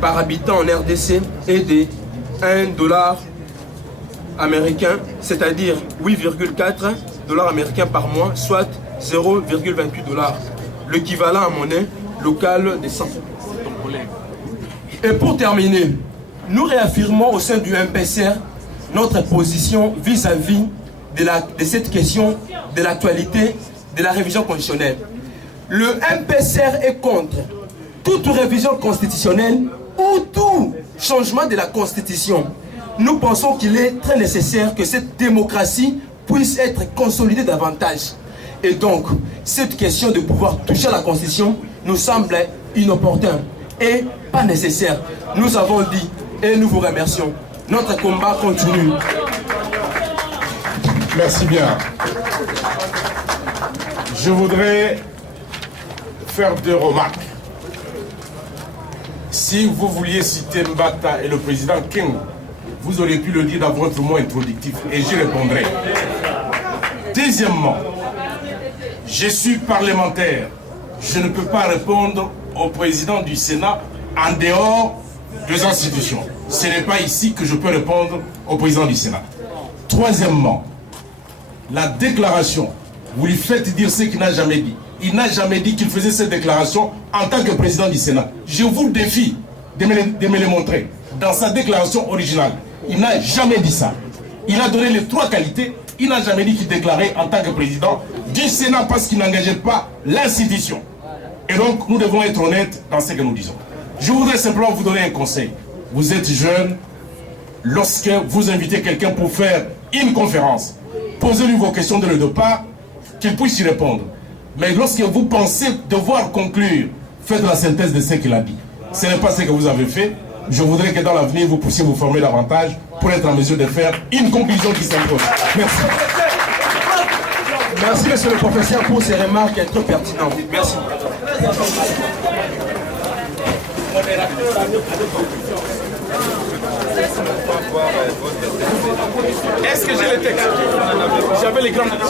par habitant en RDC est de $1 américain, c'est-à-dire 8,4 $ américains par mois, soit 0,28 $, l'équivalent en monnaie locale de 100. Et pour terminer, nous réaffirmons au sein du MPCR notre position vis-à-vis de cette question de l'actualité de la révision constitutionnelle. Le MPCR est contre toute révision constitutionnelle ou tout changement de la Constitution, nous pensons qu'il est très nécessaire que cette démocratie puisse être consolidée davantage. Et donc, cette question de pouvoir toucher à la Constitution nous semble inopportune et pas nécessaire. Nous avons dit et nous vous remercions. Notre combat continue. Merci bien. Je voudrais faire 2 remarques. Si vous vouliez citer Mbata et le président King, vous auriez pu le dire dans votre mot introductif et j'y répondrai. Deuxièmement, je suis parlementaire. Je ne peux pas répondre au président du Sénat en dehors des institutions. Ce n'est pas ici que je peux répondre au président du Sénat. Troisièmement, la déclaration, vous lui faites dire ce qu'il n'a jamais dit. Il n'a jamais dit qu'il faisait cette déclaration en tant que président du Sénat. Je vous défie de me le montrer. Dans sa déclaration originale, il n'a jamais dit ça. Il a donné les 3 qualités. Il n'a jamais dit qu'il déclarait en tant que président du Sénat parce qu'il n'engageait pas l'institution. Et donc, nous devons être honnêtes dans ce que nous disons. Je voudrais simplement vous donner un conseil. Vous êtes jeune, lorsque vous invitez quelqu'un pour faire une conférence, posez-lui vos questions dès le départ, qu'il puisse y répondre. Mais lorsque vous pensez devoir conclure, faites la synthèse de ce qu'il a dit. Ce n'est pas ce que vous avez fait. Je voudrais que dans l'avenir, vous puissiez vous former davantage pour être en mesure de faire une conclusion qui s'impose. Merci. Merci, monsieur le professeur, pour ces remarques très pertinentes. Merci. Est-ce que j'ai les textes? J'avais les grandes lignes.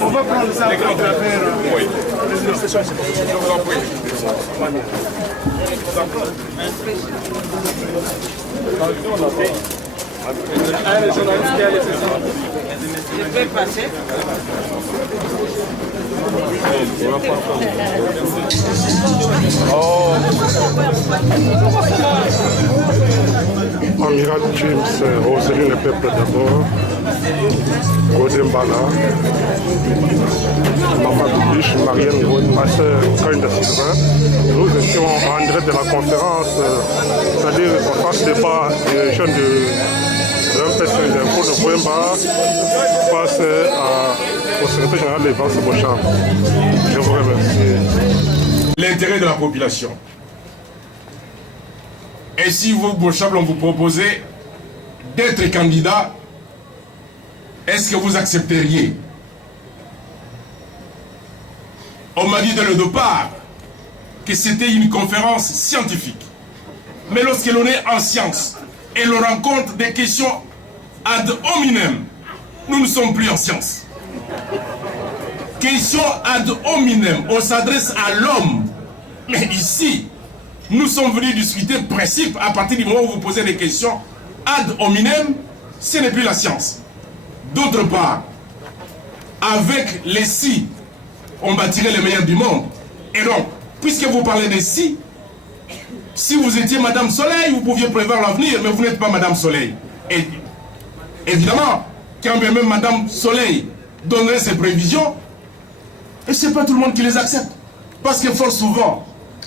On va prendre ça. Les grandes lignes. Oui. Je vous en prie. Je peux passer. Amiral James Roseline, le peuple d'abord, Godembala, Mamadou Biche, Marianne Gouin, ma soeur Kainda Sylvain. Nous étions en direct de la conférence, c'est-à-dire en face débat des jeunes de l'MPC d'impôt de Bouemba face au secrétaire général de Vance Bocham. Je vous remercie. L'intérêt de la population. Et si vous, Bocham, on vous proposait d'être candidat, est-ce que vous accepteriez? On m'a dit dès le départ que c'était une conférence scientifique. Mais lorsque l'on est en science et l'on rencontre des questions ad hominem, nous ne sommes plus en science. Question ad hominem, on s'adresse à l'homme. Mais ici, nous sommes venus discuter principe à partir du moment où vous posez des questions ad hominem, ce n'est plus la science. D'autre part, avec les si, on bâtirait le meilleur du monde. Et donc, puisque vous parlez des si vous étiez Madame Soleil, vous pouviez prévoir l'avenir, mais vous n'êtes pas Madame Soleil. Et évidemment, quand bien même Madame Soleil donnerait ses prévisions, et ce n'est pas tout le monde qui les accepte. Parce que fort souvent,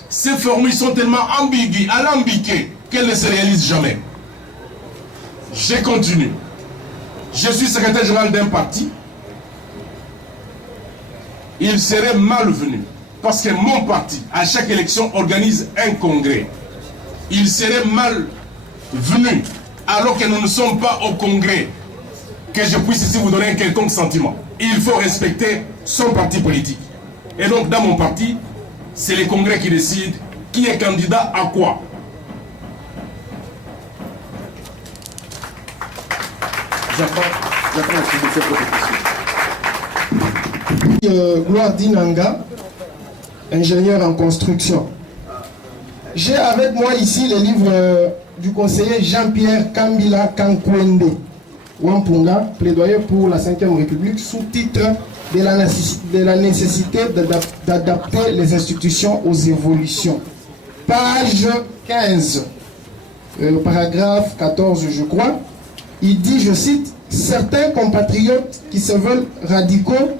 ces formules sont tellement ambiguës, alambiquées, qu'elles ne se réalisent jamais. Je continue. Je suis secrétaire général d'un parti. Il serait malvenu, parce que mon parti, à chaque élection, organise un congrès. Il serait malvenu, alors que nous ne sommes pas au congrès, que je puisse ici vous donner un quelconque sentiment. Il faut respecter son parti politique. Et donc, dans mon parti, c'est les congrès qui décident qui est candidat à quoi. J'apprends à cette proposition. Gloire Dinanga, ingénieur en construction. J'ai avec moi ici le livre du conseiller Jean-Pierre Kambila Kankwende, Wampunga, plaidoyer pour la 5e République, sous-titre de la nécessité d'adapter les institutions aux évolutions. Page 15, paragraphe 14, je crois. Il dit, je cite, « Certains compatriotes qui se veulent radicaux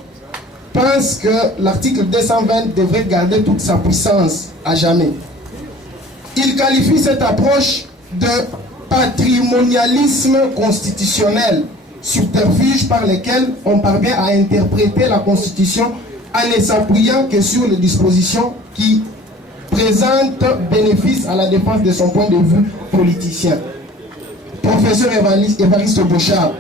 pensent que l'article 220 devrait garder toute sa puissance à jamais. Il qualifie cette approche de patrimonialisme constitutionnel, subterfuge par lequel on parvient à interpréter la Constitution en ne s'appuyant que sur les dispositions qui présentent bénéfice à la défense de son point de vue politicien. Professeur Évariste Bouchard,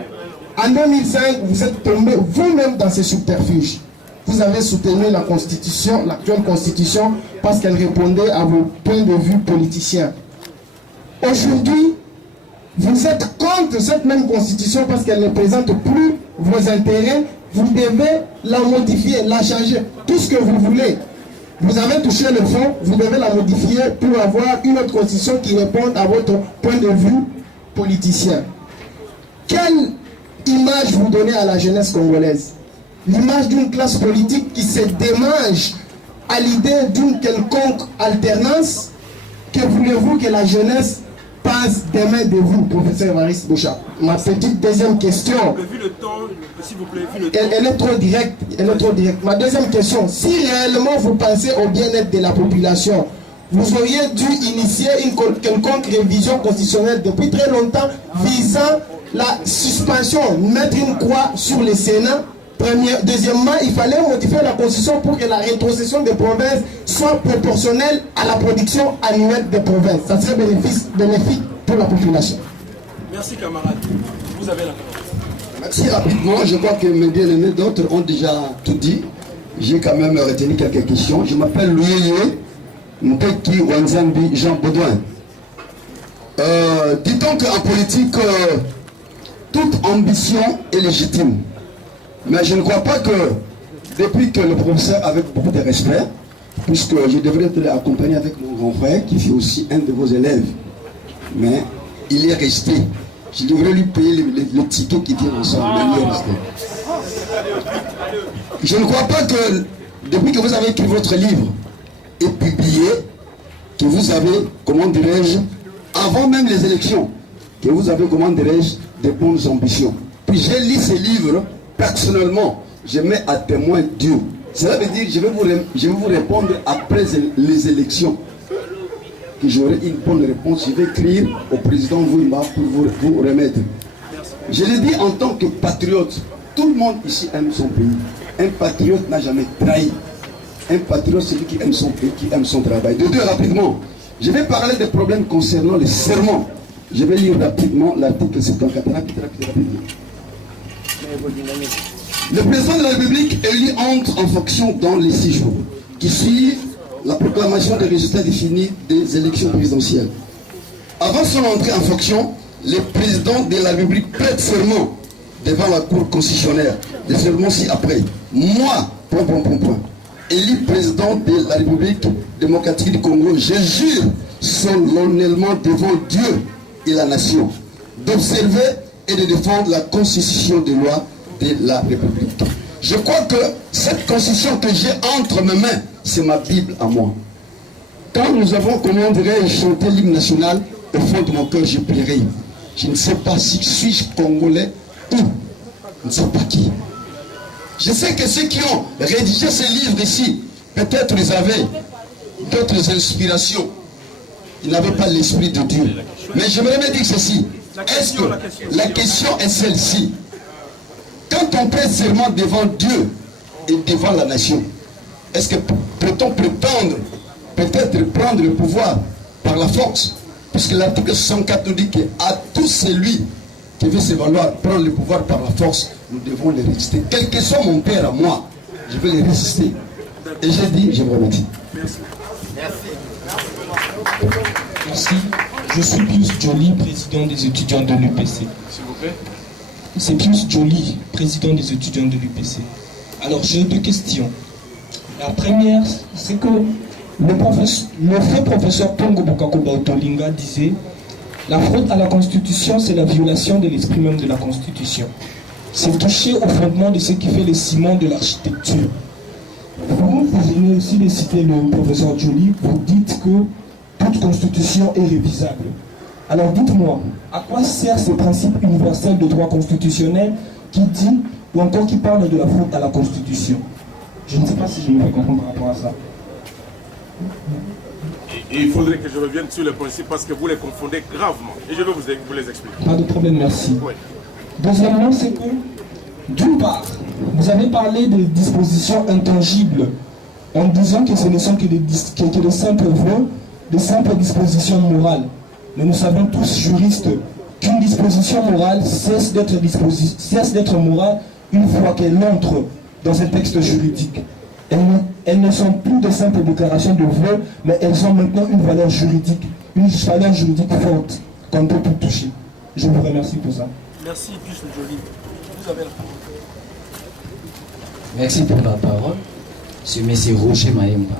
en 2005, vous êtes tombé vous-même dans ces subterfuges. Vous avez soutenu la Constitution, l'actuelle Constitution, parce qu'elle répondait à vos points de vue politiciens. Aujourd'hui, vous êtes contre cette même Constitution parce qu'elle ne présente plus vos intérêts. Vous devez la modifier, la changer, tout ce que vous voulez. Vous avez touché le fond, vous devez la modifier pour avoir une autre Constitution qui réponde à votre point de vue politicien. Quelle image vous donnez à la jeunesse congolaise? L'image d'une classe politique qui se démange à l'idée d'une quelconque alternance. Que voulez-vous que la jeunesse passe demain de vous, professeur Évariste Bouchard? Ma petite deuxième question. Vu le temps, s'il vous plaît, vu le temps. Elle est trop directe. Elle est trop directe. Ma deuxième question. Si réellement vous pensez au bien-être de la population, vous auriez dû initier une quelconque révision constitutionnelle depuis très longtemps visant la suspension, mettre une croix sur le Sénat. Deuxièmement, il fallait modifier la Constitution pour que la rétrocession des provinces soit proportionnelle à la production annuelle des provinces. Ça serait bénéfique pour la population. Merci camarade. Vous avez la parole. Merci rapidement. Je crois que mes bien-aimés d'autres ont déjà tout dit. J'ai quand même retenu quelques questions. Je m'appelle Louis Mpeki Wanzambi Jean Baudouin. Dit-on qu'en politique, toute ambition est légitime. Mais je ne crois pas que, depuis que le professeur, avec beaucoup de respect, puisque je devrais te l'accompagner avec mon grand frère, qui fut aussi un de vos élèves, mais il est resté. Je devrais lui payer le ticket qui vient ensemble, mais il est resté. Je ne crois pas que, depuis que vous avez écrit votre livre et publié, que vous avez, comment dirais-je, avant même les élections, que vous avez, comment dirais-je, des bonnes ambitions. Puis j'ai lu ces livres. Personnellement, je mets à témoin Dieu. Cela veut dire que je vais vous répondre après les élections. Que j'aurai une bonne réponse. Je vais écrire au président Wimba pour vous remettre. Je l'ai dit en tant que patriote. Tout le monde ici aime son pays. Un patriote n'a jamais trahi. Un patriote, c'est lui qui aime son pays, qui aime son travail. De deux, rapidement. Je vais parler des problèmes concernant les serments. Je vais lire rapidement l'article 74. Rapidement. Le président de la République élu entre en fonction dans les 6 jours qui suivent la proclamation des résultats définis des élections présidentielles. Avant son entrée en fonction, le président de la République prête serment devant la Cour constitutionnelle. Le serment ci-après. Moi, élu président de la République démocratique du Congo, je jure solennellement devant Dieu et la nation d'observer et de défendre la constitution de loi de la République. Je crois que cette constitution que j'ai entre mes mains, c'est ma Bible à moi. Quand nous avons, comment dirais-je, chanté l'hymne national, au fond de mon cœur, je plierai. Je ne sais pas si suis-je congolais ou je ne sais pas qui. Je sais que ceux qui ont rédigé ces livres ici, peut-être ils avaient d'autres inspirations. Ils n'avaient pas l'esprit de Dieu. Mais j'aimerais me dire ceci. Est-ce que la question est celle-ci? Quand on prête serment devant Dieu et devant la nation, est-ce que peut-on prétendre peut-être prendre le pouvoir par la force? Puisque l'article 64 nous dit qu'à tout celui qui veut se valoir prendre le pouvoir par la force, nous devons le résister. Quel que soit mon père à moi, je vais le résister. Et j'ai dit, je vous remercie. Merci. Je suis Pius Joly, président des étudiants de l'UPC. S'il vous plaît. C'est Pius Joly, président des étudiants de l'UPC. Alors j'ai 2 questions. La première, c'est que le fait professeur Pongo Bokakoba Otolinga disait la fraude à la Constitution, c'est la violation de l'esprit même de la Constitution. C'est toucher au fondement de ce qui fait le ciment de l'architecture. Vous venez aussi de citer le professeur Joly, vous dites que toute constitution est révisable. Alors dites-moi, à quoi sert ce principe universel de droit constitutionnel qui dit, ou encore qui parle de la faute à la Constitution? Je ne sais pas si je me fais comprendre par rapport à ça. Et il faudrait que je revienne sur les principes parce que vous les confondez gravement. Et je vais vous les expliquer. Pas de problème, merci. Oui. Deuxièmement, c'est que, d'une part, vous avez parlé des dispositions intangibles en disant que ce ne sont que de simples vœux, de simples dispositions morales. Mais nous savons tous, juristes, qu'une disposition morale cesse d'être morale une fois qu'elle entre dans un texte juridique. Elles ne sont plus de simples déclarations de vœux, mais elles ont maintenant une valeur juridique forte qu'on ne peut plus toucher. Je vous remercie pour ça. Merci, Piche Joly. Vous avez la parole. Merci pour la parole. C'est M. Roger Maemba,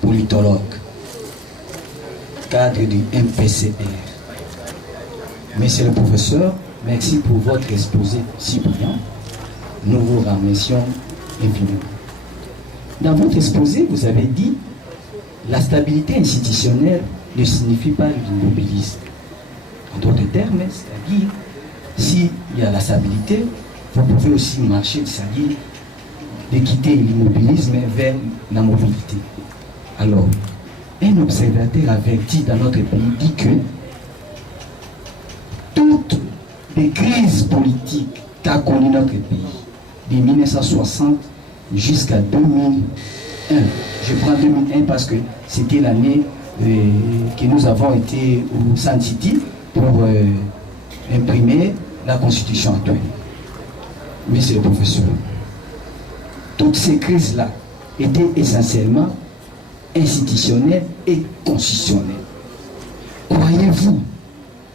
politologue, cadre du MPCR. Monsieur le professeur, merci pour votre exposé si brillant. Nous vous remercions infiniment. Dans votre exposé, vous avez dit la stabilité institutionnelle ne signifie pas l'immobilisme. En d'autres termes, c'est-à-dire, s'il y a la stabilité, vous pouvez aussi marcher, c'est-à-dire de quitter l'immobilisme vers la mobilité. Alors, un observateur averti dans notre pays dit que toutes les crises politiques qu'a connues notre pays, de 1960 jusqu'à 2001, je prends 2001 parce que c'était l'année que nous avons été au Sun City pour imprimer la constitution actuelle. Monsieur le professeur, toutes ces crises-là étaient essentiellement institutionnelles et constitutionnelles. Croyez-vous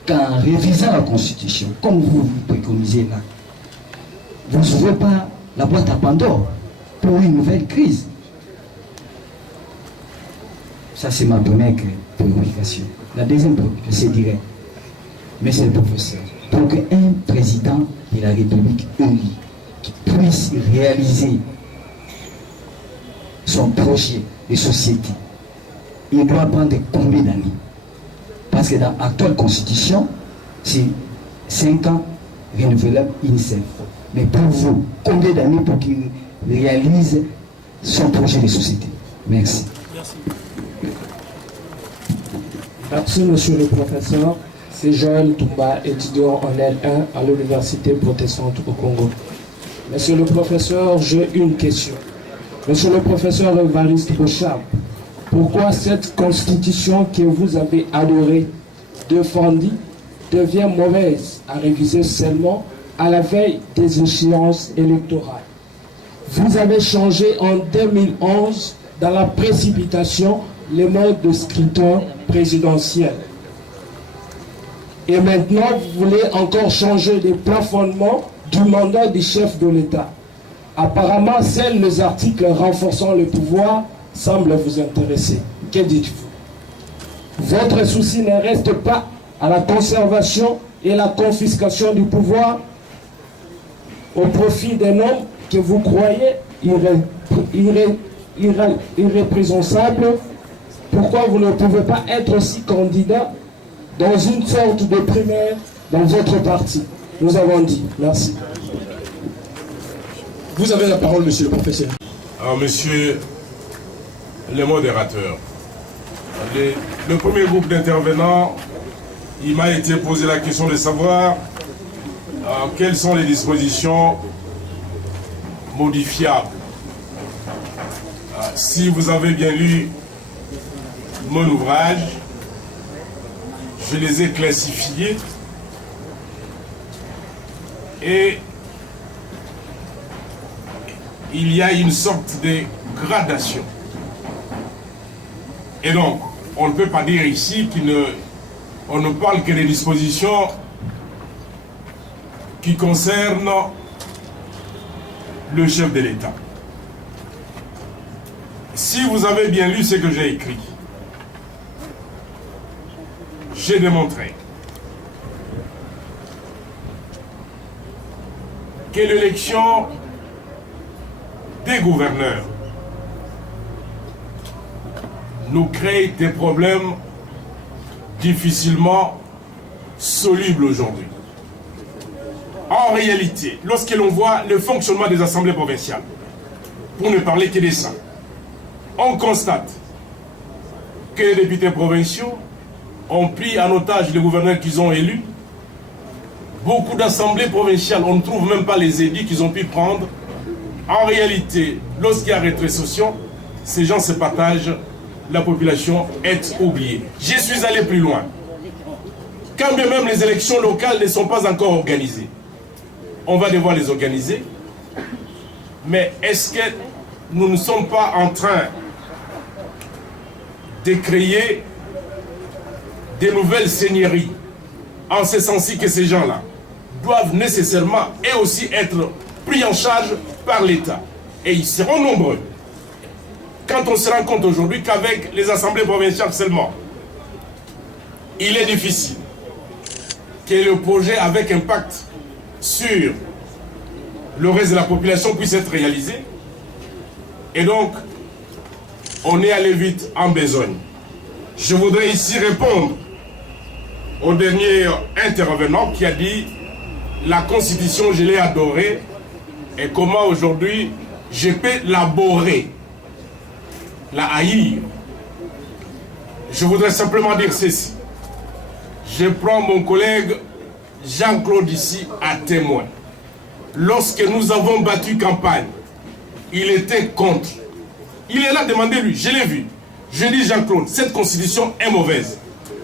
qu'en révisant la constitution, comme vous préconisez là, vous n'ouvrez pas la boîte à Pandore pour une nouvelle crise? Ça, c'est ma première préoccupation. La deuxième préoccupation, c'est direct. Monsieur le professeur, pour qu'un président de la République élu qui puisse réaliser son projet de société, il doit prendre combien d'années? Parce que dans l'actuelle constitution, c'est 5 ans renouvelables initialement. Mais pour vous, combien d'années pour qu'il réalise son projet de société? Merci. Merci, monsieur le professeur. C'est Joël Toumba, étudiant en L1 à l'Université protestante au Congo. Monsieur le professeur, j'ai une question. Monsieur le professeur Évariste Bochab, pourquoi cette constitution que vous avez adorée, défendue, devient mauvaise à réviser seulement à la veille des échéances électorales? Vous avez changé en 2011, dans la précipitation, les modes de scrutin présidentiel. Et maintenant, vous voulez encore changer le plafonnement du mandat du chef de l'État. Apparemment, seuls les articles renforçant le pouvoir semblent vous intéresser. Que dites-vous? Votre souci ne reste pas à la conservation et la confiscation du pouvoir au profit d'un homme que vous croyez irréprésentable. Pourquoi vous ne pouvez pas être aussi candidat dans une sorte de primaire dans votre parti? Nous avons dit. Merci. Vous avez la parole, monsieur le professeur. Alors, monsieur le modérateur, le premier groupe d'intervenants, il m'a été posé la question de savoir quelles sont les dispositions modifiables. Si vous avez bien lu mon ouvrage, je les ai classifiés et il y a une sorte de gradation. Et donc, on ne peut pas dire ici qu'on ne parle que des dispositions qui concernent le chef de l'État. Si vous avez bien lu ce que j'ai écrit, j'ai démontré que l'élection des gouverneurs nous crée des problèmes difficilement solubles aujourd'hui. En réalité, lorsque l'on voit le fonctionnement des assemblées provinciales, pour ne parler que de ça, on constate que les députés provinciaux ont pris en otage les gouverneurs qu'ils ont élus. Beaucoup d'assemblées provinciales, on ne trouve même pas les édits qu'ils ont pu prendre. En réalité, lorsqu'il y a rétrocession, ces gens se partagent, la population est oubliée. Je suis allé plus loin. Quand bien même les élections locales ne sont pas encore organisées, on va devoir les organiser. Mais est-ce que nous ne sommes pas en train de créer des nouvelles seigneuries, en ce sens-ci que ces gens-là doivent nécessairement et aussi être pris en charge par l'État. Et ils seront nombreux. Quand on se rend compte aujourd'hui qu'avec les assemblées provinciales seulement, il est difficile que le projet avec impact sur le reste de la population puisse être réalisé. Et donc, on est allé vite en besogne. Je voudrais ici répondre au dernier intervenant qui a dit « La Constitution, je l'ai adorée et comment aujourd'hui je peux l'aborer, la haïr ». Je voudrais simplement dire ceci. Je prends mon collègue Jean-Claude ici à témoin. Lorsque nous avons battu campagne, il était contre. Il est là, demandez-lui, je l'ai vu. Je dis Jean-Claude, cette constitution est mauvaise.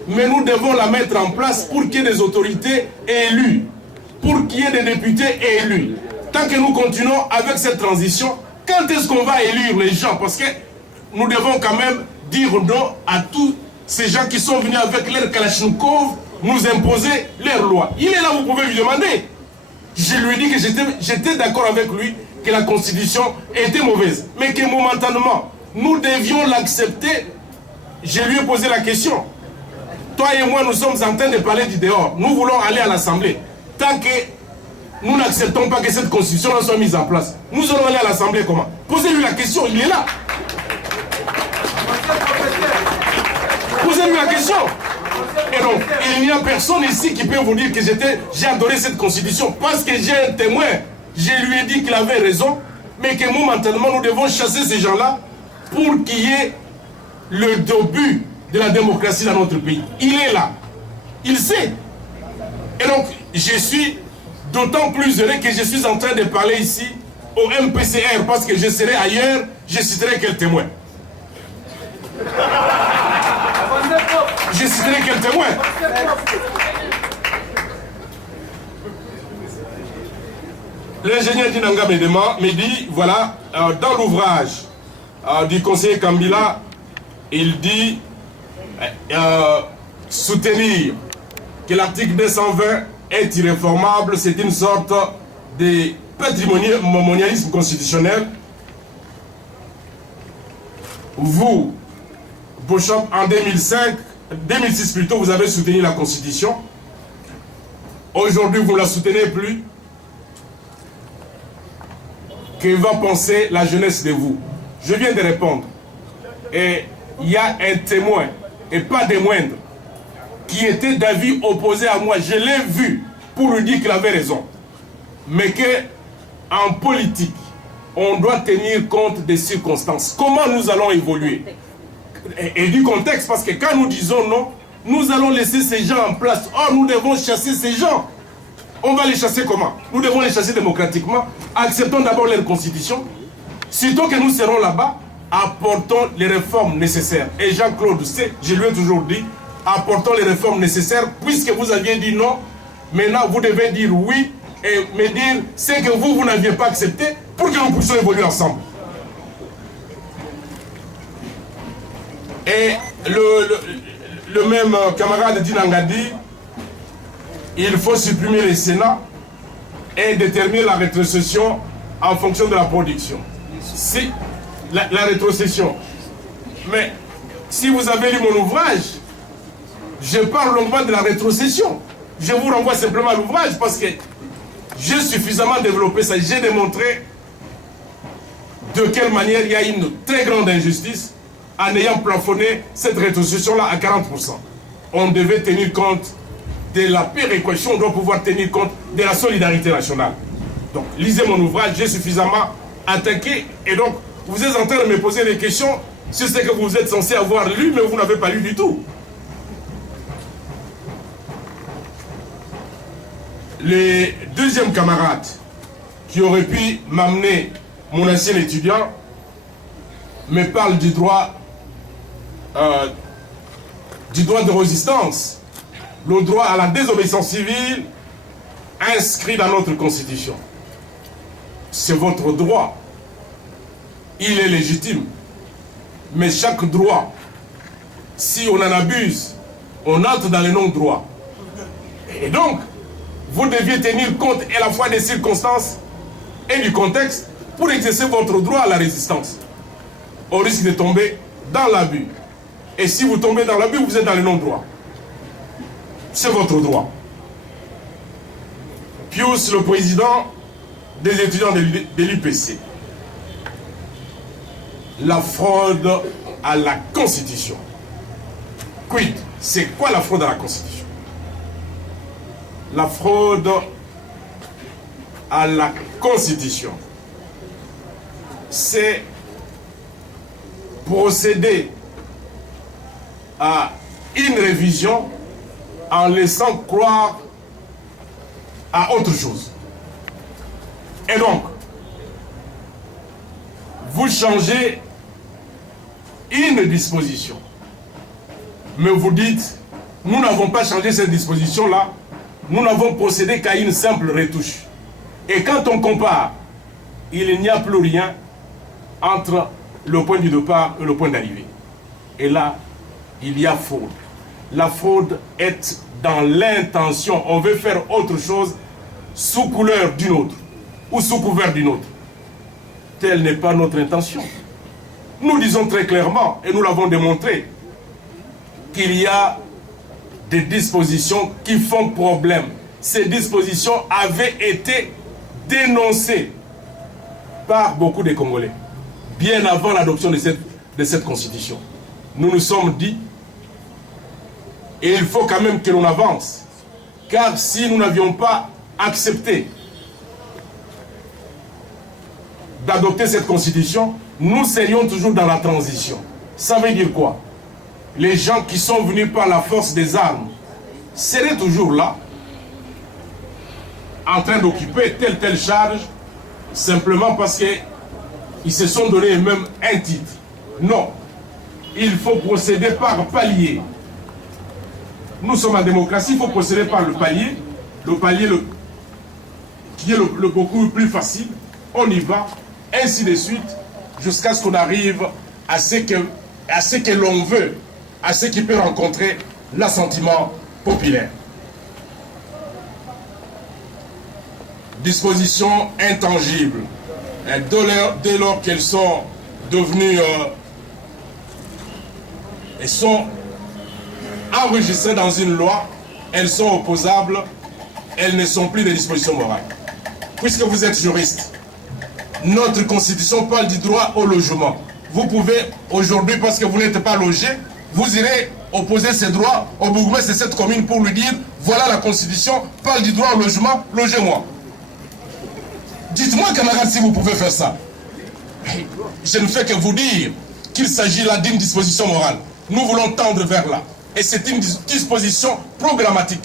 Mais nous devons la mettre en place pour qu'il y ait des autorités élues. Pour qu'il y ait des députés élus. Tant que nous continuons avec cette transition, quand est-ce qu'on va élire les gens? Parce que nous devons quand même dire non à tous ces gens qui sont venus avec leur Kalachnikov nous imposer leurs lois. Il est là, vous pouvez lui demander. Je lui ai dit que j'étais d'accord avec lui que la constitution était mauvaise, mais que momentanément, nous devions l'accepter. Je lui ai posé la question. Toi et moi, nous sommes en train de parler du dehors. Nous voulons aller à l'Assemblée. Tant que nous n'acceptons pas que cette constitution soit mise en place, nous allons aller à l'Assemblée comment? Posez-lui la question, il est là. Posez-lui la question. Et donc, il n'y a personne ici qui peut vous dire que j'ai adoré cette constitution parce que j'ai un témoin. Je lui ai dit qu'il avait raison, mais que momentanément, nous devons chasser ces gens-là pour qu'il y ait le début de la démocratie dans notre pays. Il est là. Il sait. Et donc, je suis d'autant plus heureux que je suis en train de parler ici au MPCR parce que je serai ailleurs, je citerai quel témoin. Je citerai quel témoin. L'ingénieur Dinanga me dit, voilà, dans l'ouvrage du conseiller Kambila, il dit soutenir que l'article 220 est irréformable, c'est une sorte de patrimonialisme constitutionnel. Vous, Beauchamp, en 2006 plutôt, vous avez soutenu la Constitution. Aujourd'hui, vous ne la soutenez plus. Que va penser la jeunesse de vous? Je viens de répondre. Et il y a un témoin, et pas des moindres, qui était d'avis opposé à moi. Je l'ai vu pour lui dire qu'il avait raison. Mais qu'en politique, on doit tenir compte des circonstances. Comment nous allons évoluer? Et du contexte, parce que quand nous disons non, nous allons laisser ces gens en place. Or, nous devons chasser ces gens. On va les chasser comment? Nous devons les chasser démocratiquement. Acceptons d'abord leur constitution. Sitôt que nous serons là-bas, apportons les réformes nécessaires. Et Jean-Claude sait, je lui ai toujours dit, apportons les réformes nécessaires, puisque vous aviez dit non. Maintenant, vous devez dire oui et me dire ce que vous n'aviez pas accepté pour que nous puissions évoluer ensemble. Et le même camarade Dinanga dit, il faut supprimer les Sénats et déterminer la rétrocession en fonction de la production. Si la rétrocession. Mais si vous avez lu mon ouvrage, je parle longuement de la rétrocession. Je vous renvoie simplement à l'ouvrage parce que j'ai suffisamment développé ça. J'ai démontré de quelle manière il y a une très grande injustice en ayant plafonné cette rétrocession-là à 40%. On devait tenir compte de la péréquation, on doit pouvoir tenir compte de la solidarité nationale. Donc, lisez mon ouvrage, j'ai suffisamment attaqué. Et donc, vous êtes en train de me poser des questions sur ce que vous êtes censé avoir lu, mais vous n'avez pas lu du tout. Les deuxièmes camarades qui auraient pu m'amener, mon ancien étudiant, me parlent du droit de résistance, le droit à la désobéissance civile inscrit dans notre constitution. C'est votre droit. Il est légitime. Mais chaque droit, si on en abuse, on entre dans le non-droit. Et donc, vous deviez tenir compte à la fois des circonstances et du contexte pour exercer votre droit à la résistance. On risque de tomber dans l'abus. Et si vous tombez dans l'abus, vous êtes dans le non-droit. C'est votre droit. Pius, le président des étudiants de l'UPC. La fraude à la Constitution. Quid? C'est quoi la fraude à la Constitution? La fraude à la Constitution, c'est procéder à une révision en laissant croire à autre chose. Et donc, vous changez une disposition, mais vous dites, nous n'avons pas changé cette disposition-là, nous n'avons procédé qu'à une simple retouche. Et quand on compare, il n'y a plus rien entre le point du départ et le point d'arrivée. Et là, il y a fraude. La fraude est dans l'intention. On veut faire autre chose sous couleur d'une autre ou sous couvert d'une autre. Telle n'est pas notre intention. Nous disons très clairement, et nous l'avons démontré, qu'il y a des dispositions qui font problème. Ces dispositions avaient été dénoncées par beaucoup de Congolais, bien avant l'adoption de cette constitution. Nous nous sommes dit, et il faut quand même que l'on avance, car si nous n'avions pas accepté d'adopter cette constitution, nous serions toujours dans la transition. Ça veut dire quoi? Les gens qui sont venus par la force des armes seraient toujours là, en train d'occuper telle charge, simplement parce qu'ils se sont donné même un titre. Non, il faut procéder par palier. Nous sommes en démocratie, il faut procéder par le palier qui est le beaucoup plus facile. On y va, ainsi de suite, jusqu'à ce qu'on arrive à ce que l'on veut, à ce qui peut rencontrer l'assentiment populaire. Dispositions intangibles. Dès lors qu'elles sont devenues elles sont enregistrées dans une loi, elles sont opposables, elles ne sont plus des dispositions morales. Puisque vous êtes juriste, notre constitution parle du droit au logement. Vous pouvez aujourd'hui, parce que vous n'êtes pas logé, vous irez opposer ces droits au bourgmestre de cette commune pour lui dire, voilà la constitution parle du droit au logement, logez-moi. Dites-moi, camarades, si vous pouvez faire ça. Je ne fais que vous dire qu'il s'agit là d'une disposition morale. Nous voulons tendre vers là. Et c'est une disposition programmatique.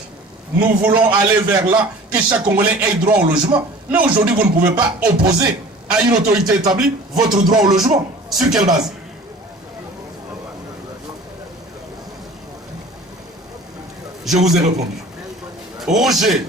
Nous voulons aller vers là, que chaque Congolais ait droit au logement. Mais aujourd'hui, vous ne pouvez pas opposer à une autorité établie votre droit au logement. Sur quelle base? Je vous ai répondu. Roger